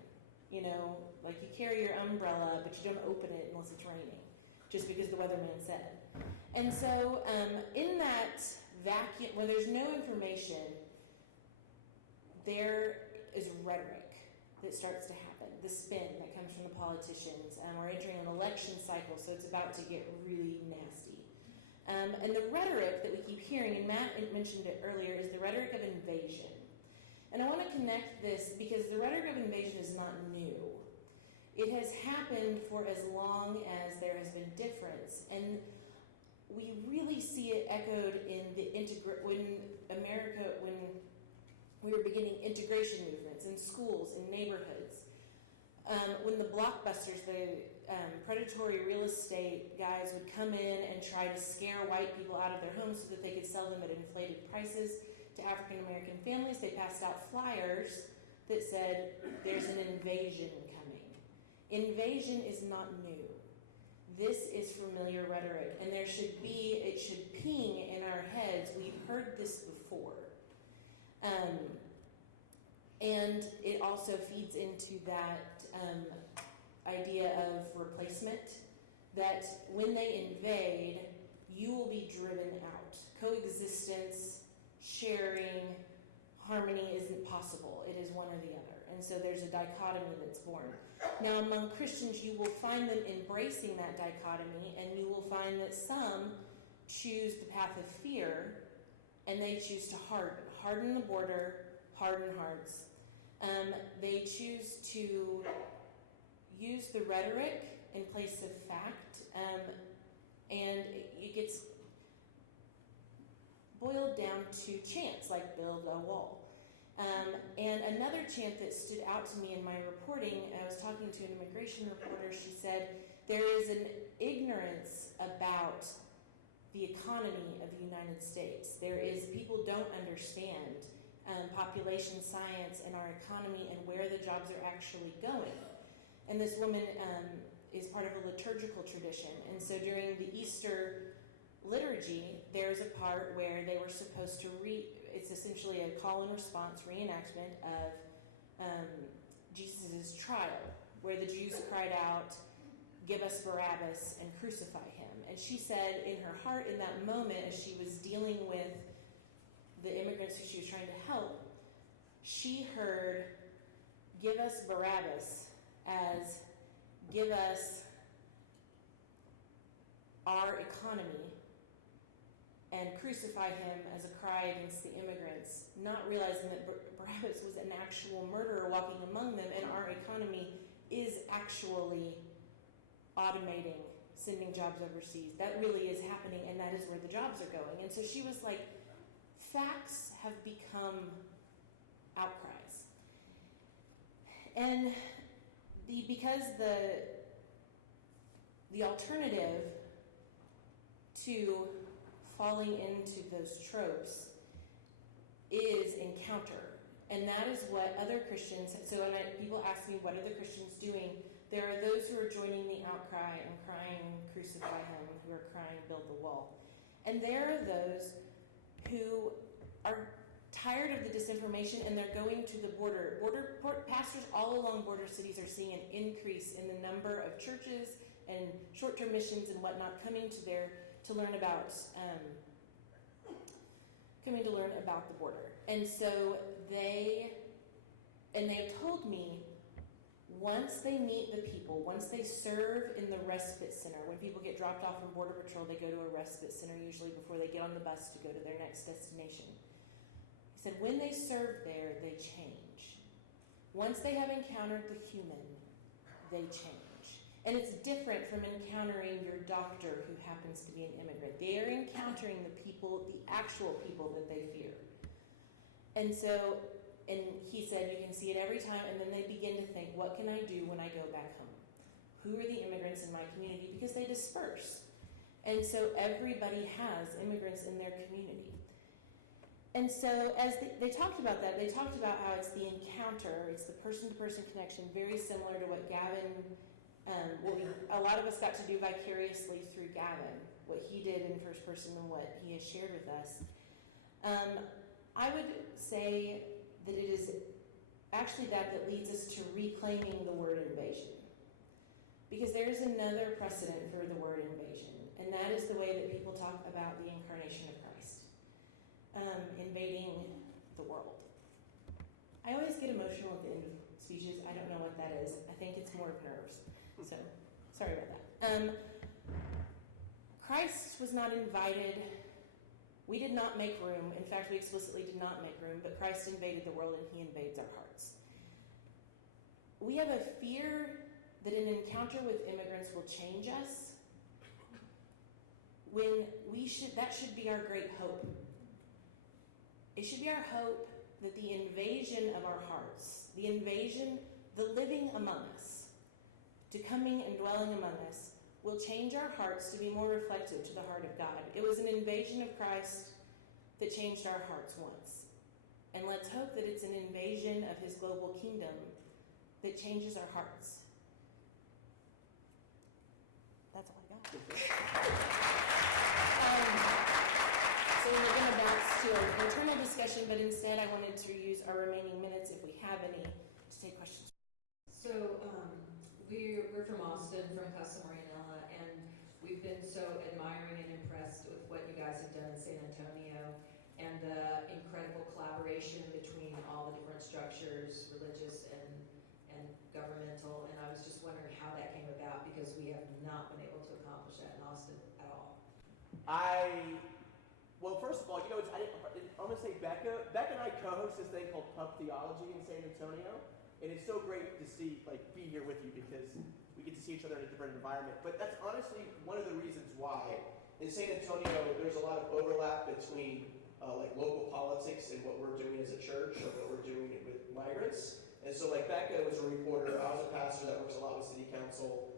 You know, like you carry your umbrella, but you don't open it unless it's raining, just because the weatherman said. And so in that vacuum, where there's no information, there is rhetoric that starts to happen, the spin that comes from the politicians. We're entering an election cycle, so it's about to get really nasty. And the rhetoric that we keep hearing, and Matt mentioned it earlier, is the rhetoric of invasion. And I want to connect this because the rhetoric of invasion is not new. It has happened for as long as there has been difference. And we really see it echoed in when we were beginning integration movements in schools, in neighborhoods. When the blockbusters, the predatory real estate guys would come in and try to scare white people out of their homes so that they could sell them at inflated prices to African American families, they passed out flyers that said, "There's an invasion coming." Invasion is not new. This is familiar rhetoric, and it should ping in our heads. We've heard this before. And it also feeds into that idea of replacement, that when they invade, you will be driven out. Coexistence, sharing, harmony isn't possible. It is one or the other. And so there's a dichotomy that's born. Now, among Christians, you will find them embracing that dichotomy, and you will find that some choose the path of fear, and they choose to harden the border, harden hearts. They choose to use the rhetoric in place of fact, and it gets boiled down to chants, like build a wall. And another chant that stood out to me in my reporting, I was talking to an immigration reporter, she said, there is an ignorance about the economy of the United States. People don't understand population science and our economy and where the jobs are actually going. And this woman is part of a liturgical tradition. And so during the Easter liturgy, there's a part where they were supposed to it's essentially a call and response reenactment of Jesus' trial, where the Jews cried out, "Give us Barabbas and crucify him." And she said in her heart in that moment, as she was dealing with the immigrants who she was trying to help, she heard, "Give us Barabbas" as give us our economy, and crucify him as a cry against the immigrants, not realizing that Barabbas was an actual murderer walking among them, and our economy is actually automating, sending jobs overseas. That really is happening, and that is where the jobs are going. And so she was like, facts have become outcries. And because the alternative to falling into those tropes is encounter. And that is what other Christians, people ask me, what are the Christians doing? There are those who are joining the outcry and crying, "Crucify him," who are crying, "Build the wall." And there are those who are tired of the disinformation, and they're going to the border. Pastors all along border cities are seeing an increase in the number of churches and short-term missions and whatnot coming to there to learn about the border. And so they have told me, once they meet the people, once they serve in the respite center, when people get dropped off from Border Patrol, they go to a respite center usually before they get on the bus to go to their next destination. He said, when they serve there, they change. Once they have encountered the human, they change. And it's different from encountering your doctor who happens to be an immigrant. They are encountering the people, the actual people that they fear. And so, and he said, you can see it every time, and then they begin to think, what can I do when I go back home? who are the immigrants in my community, because they disperse. And so everybody has immigrants in their community. And so as they talked about that, they talked about how it's the encounter, it's the person-to-person connection, very similar to what Gavin, a lot of us got to do vicariously through Gavin, what he did in first person and what he has shared with us. I would say that it is actually that leads us to reclaiming the word invasion. Because there's another precedent for the word invasion, and that is the way that people talk about the incarnation of Christ, invading the world. I always get emotional at the end of speeches. I don't know what that is. I think it's more of nerves. So, sorry about that. Christ was not invited. We did not make room. In fact, we explicitly did not make room, but Christ invaded the world and he invades our hearts. We have a fear that an encounter with immigrants will change us, when that should be our great hope. It should be our hope that the invasion of our hearts, the living among us, to coming and dwelling among us, will change our hearts to be more reflective to the heart of God. It was an invasion of Christ that changed our hearts once. And let's hope that it's an invasion of his global kingdom that changes our hearts. That's all I got. So we're going to bounce to an internal discussion, but instead I wanted to use our remaining minutes, if we have any, to take questions. So we're from Austin, from Casa Marinella, and we've been so admiring and impressed with what you guys have done in San Antonio and the incredible collaboration between all the different structures, religious and governmental, and I was just wondering how that came about, because we have not been able to accomplish that in Austin at all. Well, first of all, I'm going to say Becca and I co-host this thing called Pub Theology in San Antonio, and it's so great to be here with you, because we get to see each other in a different environment. But that's honestly one of the reasons why. In San Antonio, there's a lot of overlap between local politics and what we're doing as a church, or what we're doing with migrants. And so Becca was a reporter, I was a pastor that works a lot with city council.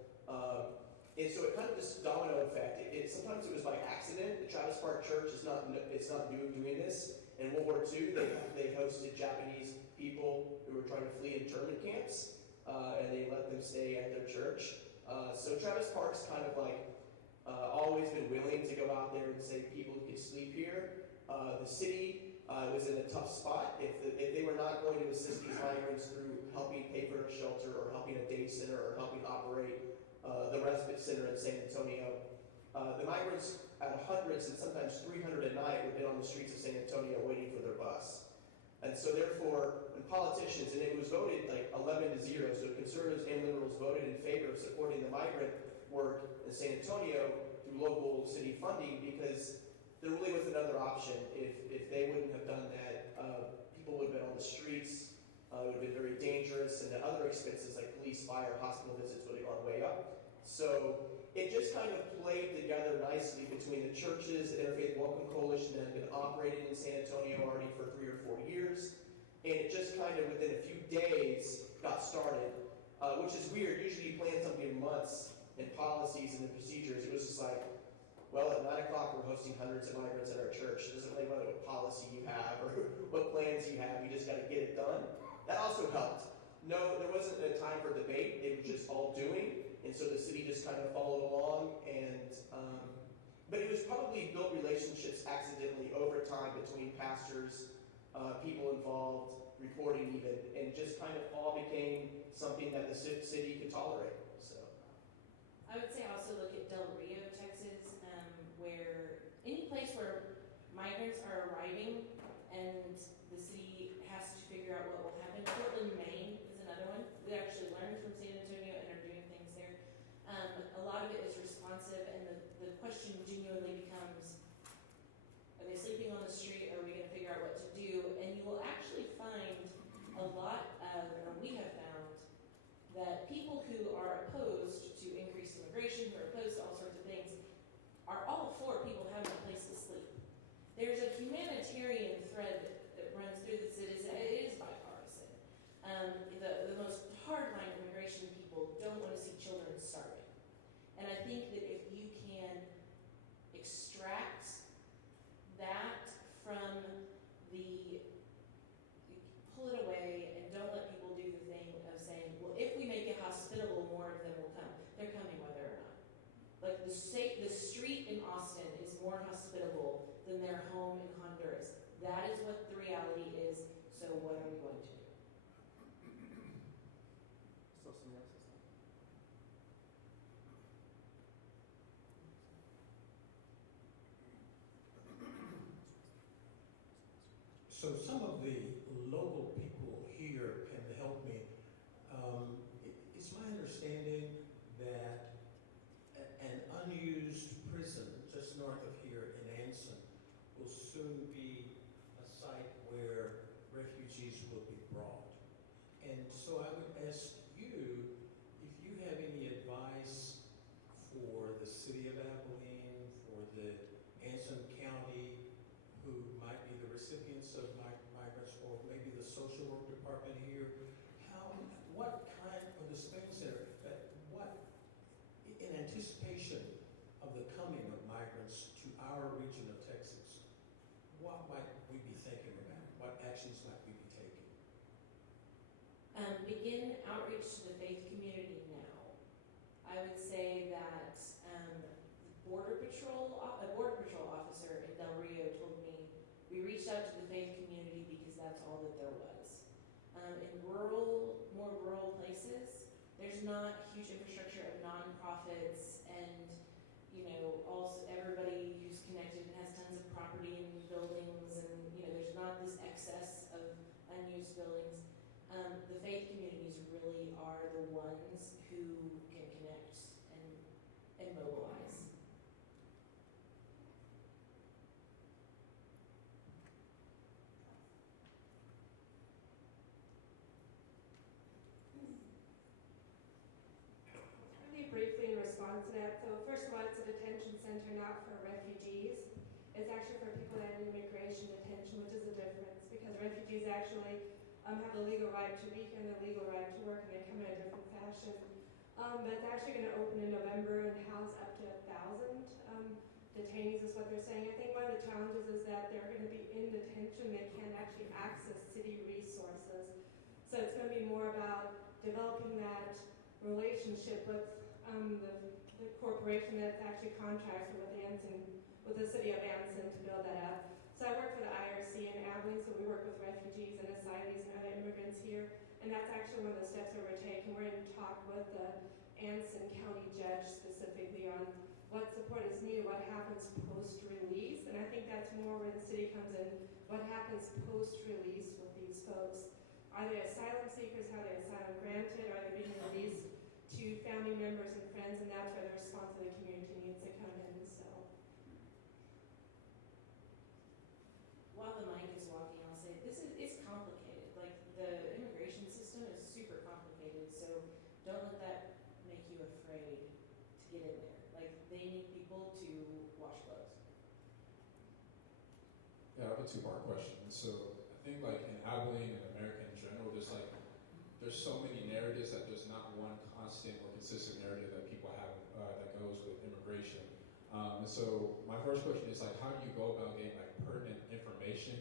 And so it kind of just domino effect. Sometimes it was by accident. The Travis Park Church it's not new doing this. In World War II, they hosted Japanese people who were trying to flee internment camps, and they let them stay at their church. So Travis Park's kind of always been willing to go out there and say people can sleep here. The city was in a tough spot. If they were not going to assist these migrants through helping pay for a shelter, or helping a day center, or helping operate the respite center in San Antonio, the migrants at hundreds and sometimes 300 a night would have been on the streets of San Antonio waiting for their bus. And so therefore, when politicians, and it was voted 11-0, so conservatives and liberals voted in favor of supporting the migrant work in San Antonio through local city funding, because there really was another option. If they wouldn't have done that, people would have been on the streets. It would have been very dangerous, and the other expenses like police, fire, hospital visits would have gone way up. So it just kind of played together nicely between the churches. The Interfaith Welcome Coalition that had been operating in San Antonio already for 3 or 4 years, and it just kind of within a few days got started, which is weird. Usually you plan something in months, and policies and the procedures. It was just well, at 9 o'clock we're hosting hundreds of migrants at our church. It doesn't really matter what policy you have or what plans you have. You just got to get it done. That also helped. No, there wasn't a time for debate. They were just all doing, and so the city just kind of followed along. But it was probably built relationships accidentally over time between pastors, people involved, reporting even, and just kind of all became something that the city could tolerate. So, I would say also look at Del Rio, Texas, where any place where migrants are arriving and the city has to figure out what will happen. Portland, Maine is another one. We actually learned from San Antonio and are doing things there. A lot of it is responsive, and the question genuinely becomes, are they sleeping on the street, or are we going to figure out what to do? And you will actually find a lot of, or we have found, that people who the street in Austin is more hospitable than their home in Honduras. That is what the reality is. So what are we going to do? Still somebody else's thing. So some of the local people here can help me. It's my understanding that an unused prison just north of here in Anson will soon be a site where refugees will be brought. And so I would ask you if you have any advice for the city of Abilene, for the Anson County, who might be the recipients of migrants, or maybe the social work department here. What kind of the Spain Center, in anticipation of the coming of migrants to our region of Texas, what might we be thinking about? What actions might we be taking? Begin outreach to the faith community now. I would say that a border patrol officer in Del Rio told me we reached out to the faith community because that's all that there was. In more rural places, there's not huge infrastructure of nonprofits and, also everybody who's connected and has tons of property and buildings and, there's not this excess of unused buildings. The faith communities really are the ones who can connect and mobilize. Briefly in response to that, so first of all, it's a detention center not for refugees. It's actually for people that are in immigration detention, which is a difference because refugees actually have the legal right to be here and the legal right to work, and they come in a different fashion. But it's actually going to open in November and house up to 1,000 detainees is what they're saying. I think one of the challenges is that they're going to be in detention. They can't actually access city resources. So it's going to be more about developing that relationship with the corporation that's actually contracts with the city of Anson to build that up. So I work for the IRC in Abilene, so we work with refugees and asylums and other immigrants here, and that's actually one of the steps that we're taking. We're in talk with the Anson County judge specifically on what support is needed, what happens post-release, and I think that's more where the city comes in, what happens post-release with these folks. Are they asylum seekers? How are they asylum granted? Are they being released to family members and friends? And that's where the response of the community needs to come in. So, while the mic is walking, I'll say it's complicated. Like the immigration system is super complicated. So don't let that make you afraid to get in there. Like they need people to wash clothes. Yeah, I have a two-part question. So I think like in Abilene and America in general, there's so many narratives that there's not one constant or consistent narrative that people have that goes with immigration. And so my first question is like, how do you go about getting like pertinent information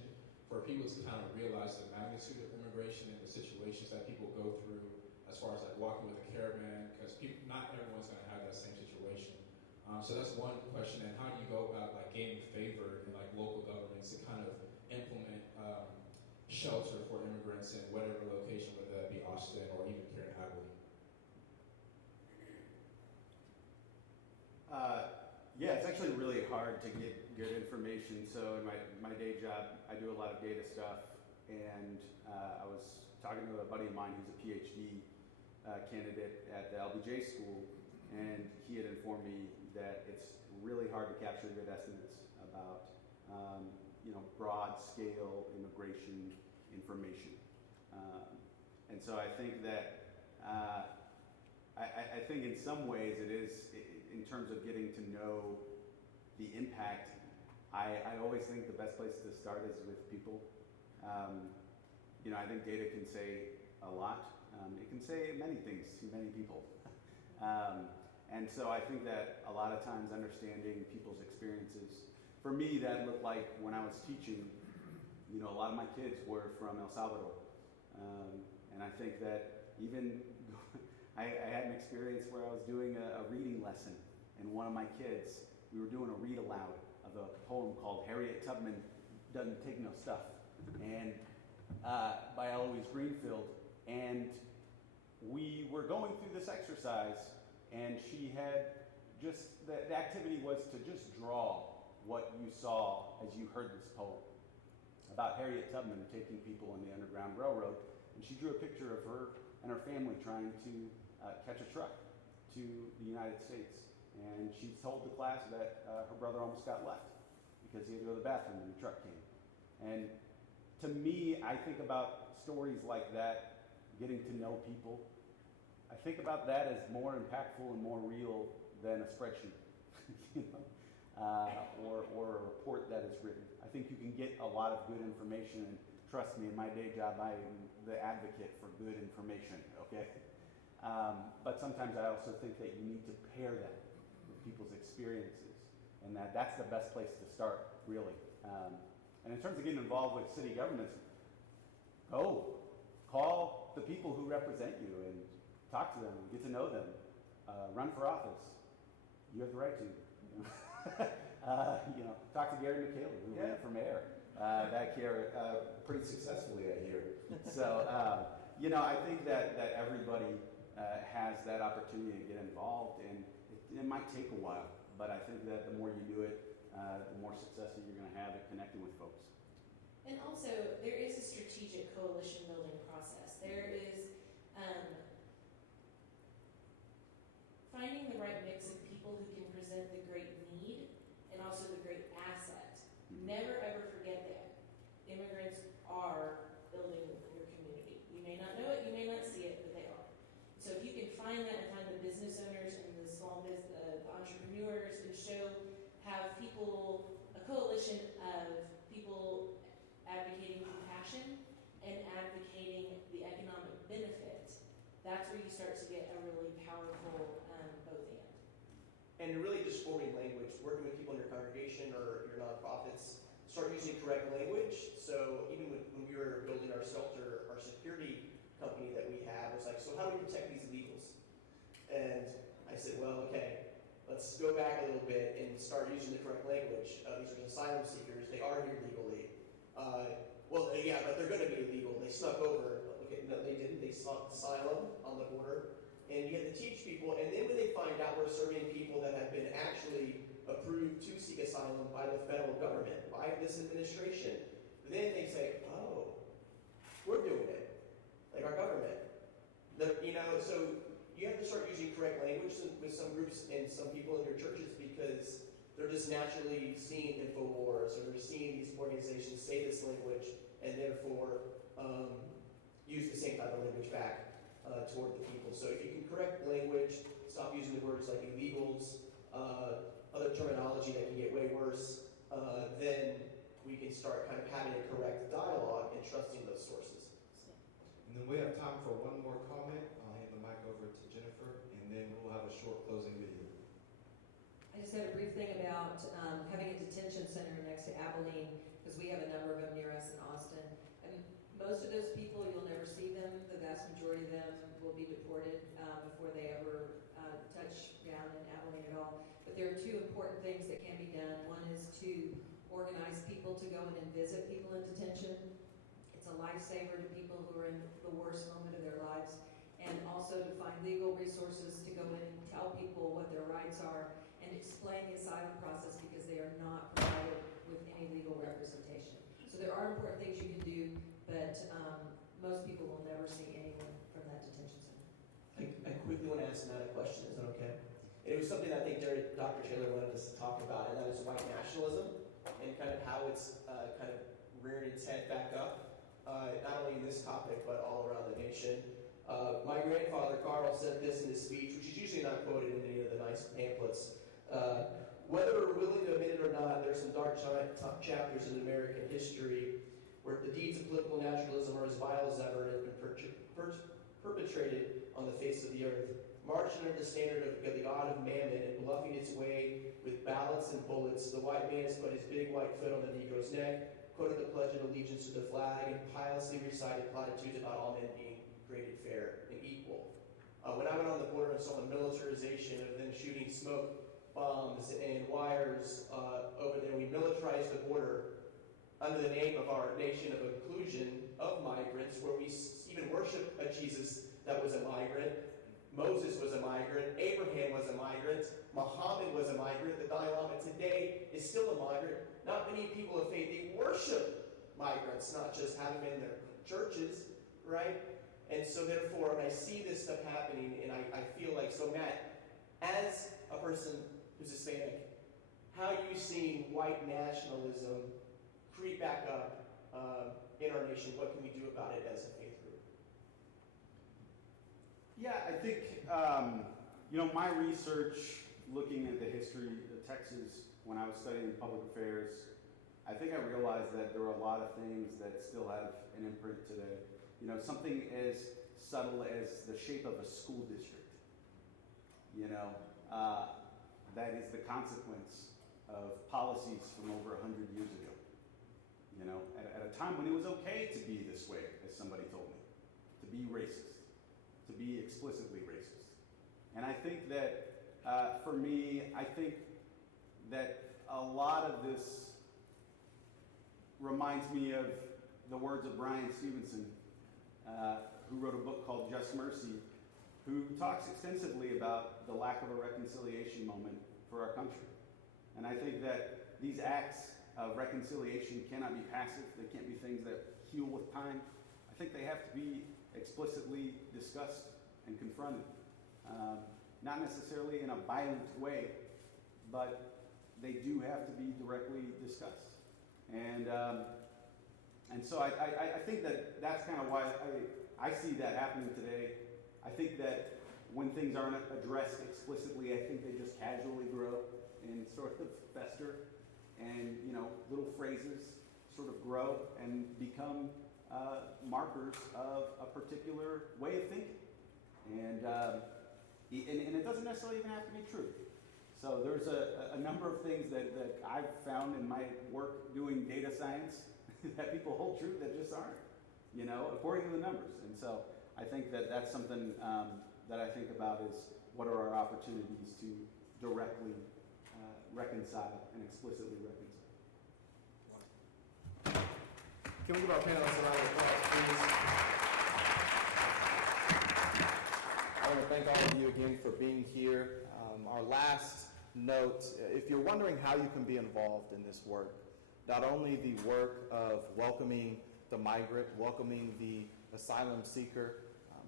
for people to kind of realize the magnitude of immigration and the situations that people go through as far as like walking with a caravan, because not everyone's going to have that same situation. So that's one question. And how do you go about like gaining favor in like local governments to kind of implement shelter for immigrants in whatever location, whether that be Austin or even here in Abilene? Yeah, it's actually really hard to get good information. So in my day job, I do a lot of data stuff, and I was talking to a buddy of mine who's a PhD candidate at the LBJ school, and he had informed me that it's really hard to capture good estimates about broad scale immigration information. And so I think that I think in some ways it is, in terms of getting to know the impact, I always think the best place to start is with people. I think data can say a lot. It can say many things to many people. And so I think that a lot of times understanding people's experiences, for me that looked like when I was teaching, a lot of my kids were from El Salvador. And I think that even I had an experience where I was doing a reading lesson, and one of my kids, we were doing a read aloud of a poem called Harriet Tubman Doesn't Take No Stuff, and by Eloise Greenfield. And we were going through this exercise, and she had just, the activity was to just draw what you saw as you heard this poem about Harriet Tubman taking people on the Underground Railroad. And she drew a picture of her and her family trying to catch a truck to the United States. And she told the class that her brother almost got left because he had to go to the bathroom when the truck came. And to me, I think about stories like that, getting to know people. I think about that as more impactful and more real than a spreadsheet, you know, or a report that is written. I think you can get a lot of good information, and trust me, in my day job, I am the advocate for good information, okay? But sometimes I also think that you need to pair that with people's experiences, and that's the best place to start, really. And in terms of getting involved with city governments, go, call the people who represent you and talk to them, get to know them, run for office. You have the right to. You know, talk to Gary McHale, who ran for mayor back here pretty successfully, I hear. So, you know, I think that everybody has that opportunity to get involved, and it might take a while, but I think that the more you do it, the more success that you're going to have at connecting with folks. And also, there is a strategic coalition building process. There is finding the right mix of people who can present the great need and also the great asset. Never ever forget that immigrants are building your community. You may not know it, you may not see it, but they are. So if you can find that and find the business owners and the small business entrepreneurs and have people, a coalition of people advocating compassion and advocating the economic benefit, that's where you start to get a really powerful both and. And really just forming language, working with people in your congregation or your nonprofits, start using correct language. So even when we were building our shelter, our security company that we have was like, so how do we protect these illegals? And I said, well, okay, let's go back a little bit and start using the correct language. These are asylum seekers. They are here legally. Well, yeah, but they're going to be illegal. They snuck over. Okay, no, they didn't. They sought asylum on the border. And you have to teach people. And then when they find out we're serving people that have been actually approved to seek asylum by the federal government, by this administration, then they say, oh, we're doing it. Like our government. You know, so you have to start using correct language with some groups and some people in your churches because they're just naturally seeing InfoWars or they're seeing these organizations say this language and therefore use the same type of language back toward the people. So if you can correct language, stop using the words like illegals, other terminology that can get way worse, then we can start kind of having a correct dialogue and trusting those sources. And then we have time for one more comment. I'll hand the mic over to Jennifer, and then we'll have a short closing video. I just had a brief thing about having a detention center next to Abilene, because we have a number of them near us in Austin. And most of those people, you'll never see them. The vast majority of them will be deported before they ever touch down in Abilene at all. But there are two important things that can be done. One is to organize people to go in and visit people in detention. It's a lifesaver to people who are in the worst moment of their lives. And also to find legal resources to go in and tell people what their rights are and explain the asylum process because they are not provided with any legal representation. So there are important things you can do, but most people will never see anyone from that detention center. I quickly want to ask Matt a question. Is that okay? It was something I think Dr. Taylor wanted us to talk about, and that is white nationalism and kind of how it's kind of rearing its head back up, not only in this topic, but all around the nation. My grandfather, Carl, said this in his speech, which is usually not quoted in any of the nice pamphlets. Whether we're willing to admit it or not, there's some dark chapters in American history where the deeds of political nationalism are as vile as ever and have been perpetrated on the face of the earth. Marching under the standard of the god of Mammon and bluffing its way with ballots and bullets, the white man has put his big white foot on the Negro's neck, quoted the Pledge of Allegiance to the flag, and piously recited platitudes about all men being created fair and equal. When I went on the border and saw the militarization of them shooting smoke bombs and wires over there. We militarized the border under the name of our nation of inclusion of migrants, where we even worship a Jesus that was a migrant. Moses was a migrant. Abraham was a migrant. Muhammad was a migrant. The Dalai Lama today is still a migrant. Not many people of faith, they worship migrants, not just have them in their churches, right? And so therefore, when I see this stuff happening, and I feel like, so Matt, as a person who's Hispanic, how are you seeing white nationalism creep back up in our nation? What can we do about it as a faith group? Yeah, I think, my research looking at the history of Texas when I was studying public affairs, I think I realized that there are a lot of things that still have an imprint today. Something as subtle as the shape of a school district, that is the consequence of policies from over 100 years ago. At a time when it was okay to be this way, as somebody told me, to be racist, to be explicitly racist. And I think that, for me, I think that a lot of this reminds me of the words of Brian Stevenson, who wrote a book called Just Mercy, who talks extensively about the lack of a reconciliation moment for our country. And I think that these acts of reconciliation cannot be passive. They can't be things that heal with time. I think they have to be explicitly discussed and confronted. Not necessarily in a violent way, but they do have to be directly discussed. And so I think that that's kind of why I see that happening today. I think that when things aren't addressed explicitly, I think they just casually grow and sort of fester. And, little phrases sort of grow and become markers of a particular way of thinking. And it doesn't necessarily even have to be true. So there's a number of things that I've found in my work doing data science that people hold true that just aren't, according to the numbers. And so I think that that's something that I think about is what are our opportunities to directly reconcile and explicitly reconcile. Can we give our panelists a round of applause, please? I want to thank all of you again for being here. Our last note, if you're wondering how you can be involved in this work, not only the work of welcoming the migrant, welcoming the asylum seeker,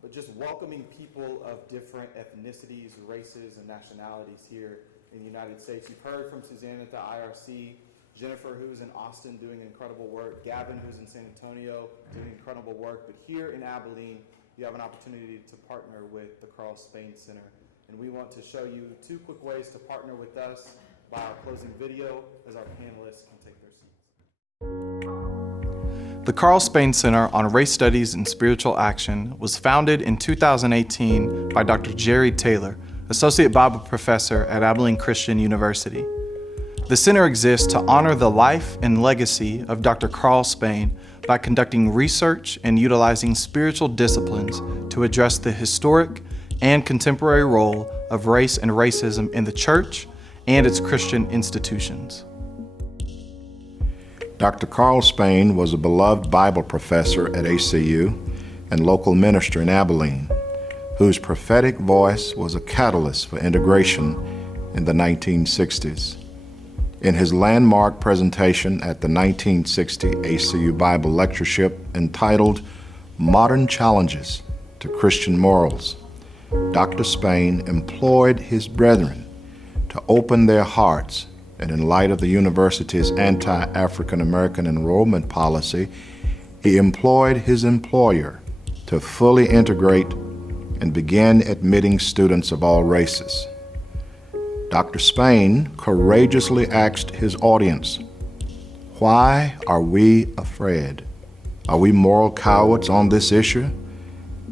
but just welcoming people of different ethnicities, races, and nationalities here in the United States. You've heard from Suzanne at the IRC, Jennifer, who's in Austin doing incredible work, Gavin, who's in San Antonio doing incredible work, but here in Abilene, you have an opportunity to partner with the Carl Spain Center. And we want to show you 2 quick ways to partner with us by our closing video as our panelists can take their seats. The Carl Spain Center on Race Studies and Spiritual Action was founded in 2018 by Dr. Jerry Taylor, Associate Bible Professor at Abilene Christian University. The center exists to honor the life and legacy of Dr. Carl Spain by conducting research and utilizing spiritual disciplines to address the historic and contemporary role of race and racism in the church and its Christian institutions. Dr. Carl Spain was a beloved Bible professor at ACU and local minister in Abilene, whose prophetic voice was a catalyst for integration in the 1960s. In his landmark presentation at the 1960 ACU Bible Lectureship entitled Modern Challenges to Christian Morals, Dr. Spain implored his brethren to open their hearts, and in light of the university's anti-African American enrollment policy, he implored his employer to fully integrate and begin admitting students of all races. Dr. Spain courageously asked his audience, "Why are we afraid? Are we moral cowards on this issue?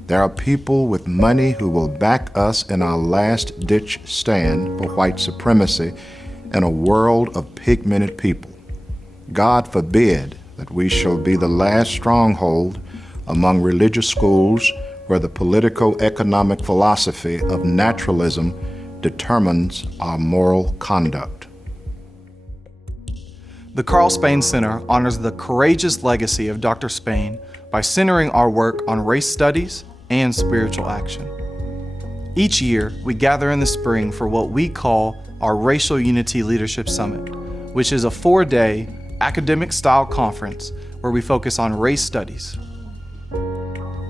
There are people with money who will back us in our last-ditch stand for white supremacy in a world of pigmented people. God forbid that we shall be the last stronghold among religious schools where the politico-economic philosophy of naturalism determines our moral conduct. The Carl Spain Center honors the courageous legacy of Dr. Spain by centering our work on race studies and spiritual action. Each year, we gather in the spring for what we call our Racial Unity Leadership Summit, which is a 4-day academic-style conference where we focus on race studies.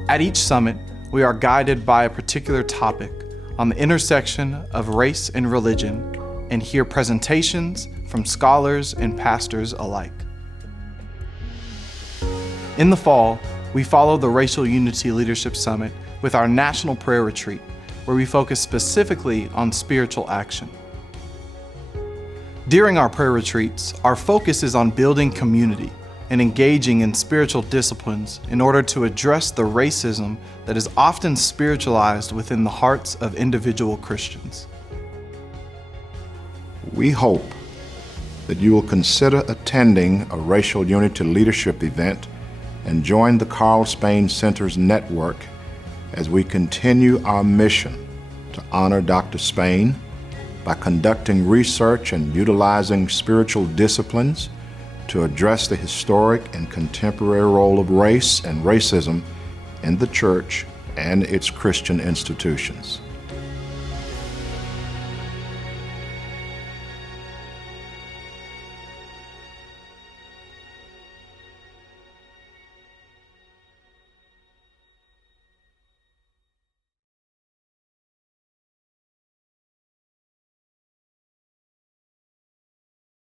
At each summit, we are guided by a particular topic on the intersection of race and religion and hear presentations from scholars and pastors alike. In the fall, we follow the Racial Unity Leadership Summit with our National Prayer Retreat, where we focus specifically on spiritual action. During our prayer retreats, our focus is on building community and engaging in spiritual disciplines in order to address the racism that is often spiritualized within the hearts of individual Christians. We hope that you will consider attending a Racial Unity Leadership event and join the Carl Spain Center's network as we continue our mission to honor Dr. Spain by conducting research and utilizing spiritual disciplines to address the historic and contemporary role of race and racism in the church and its Christian institutions.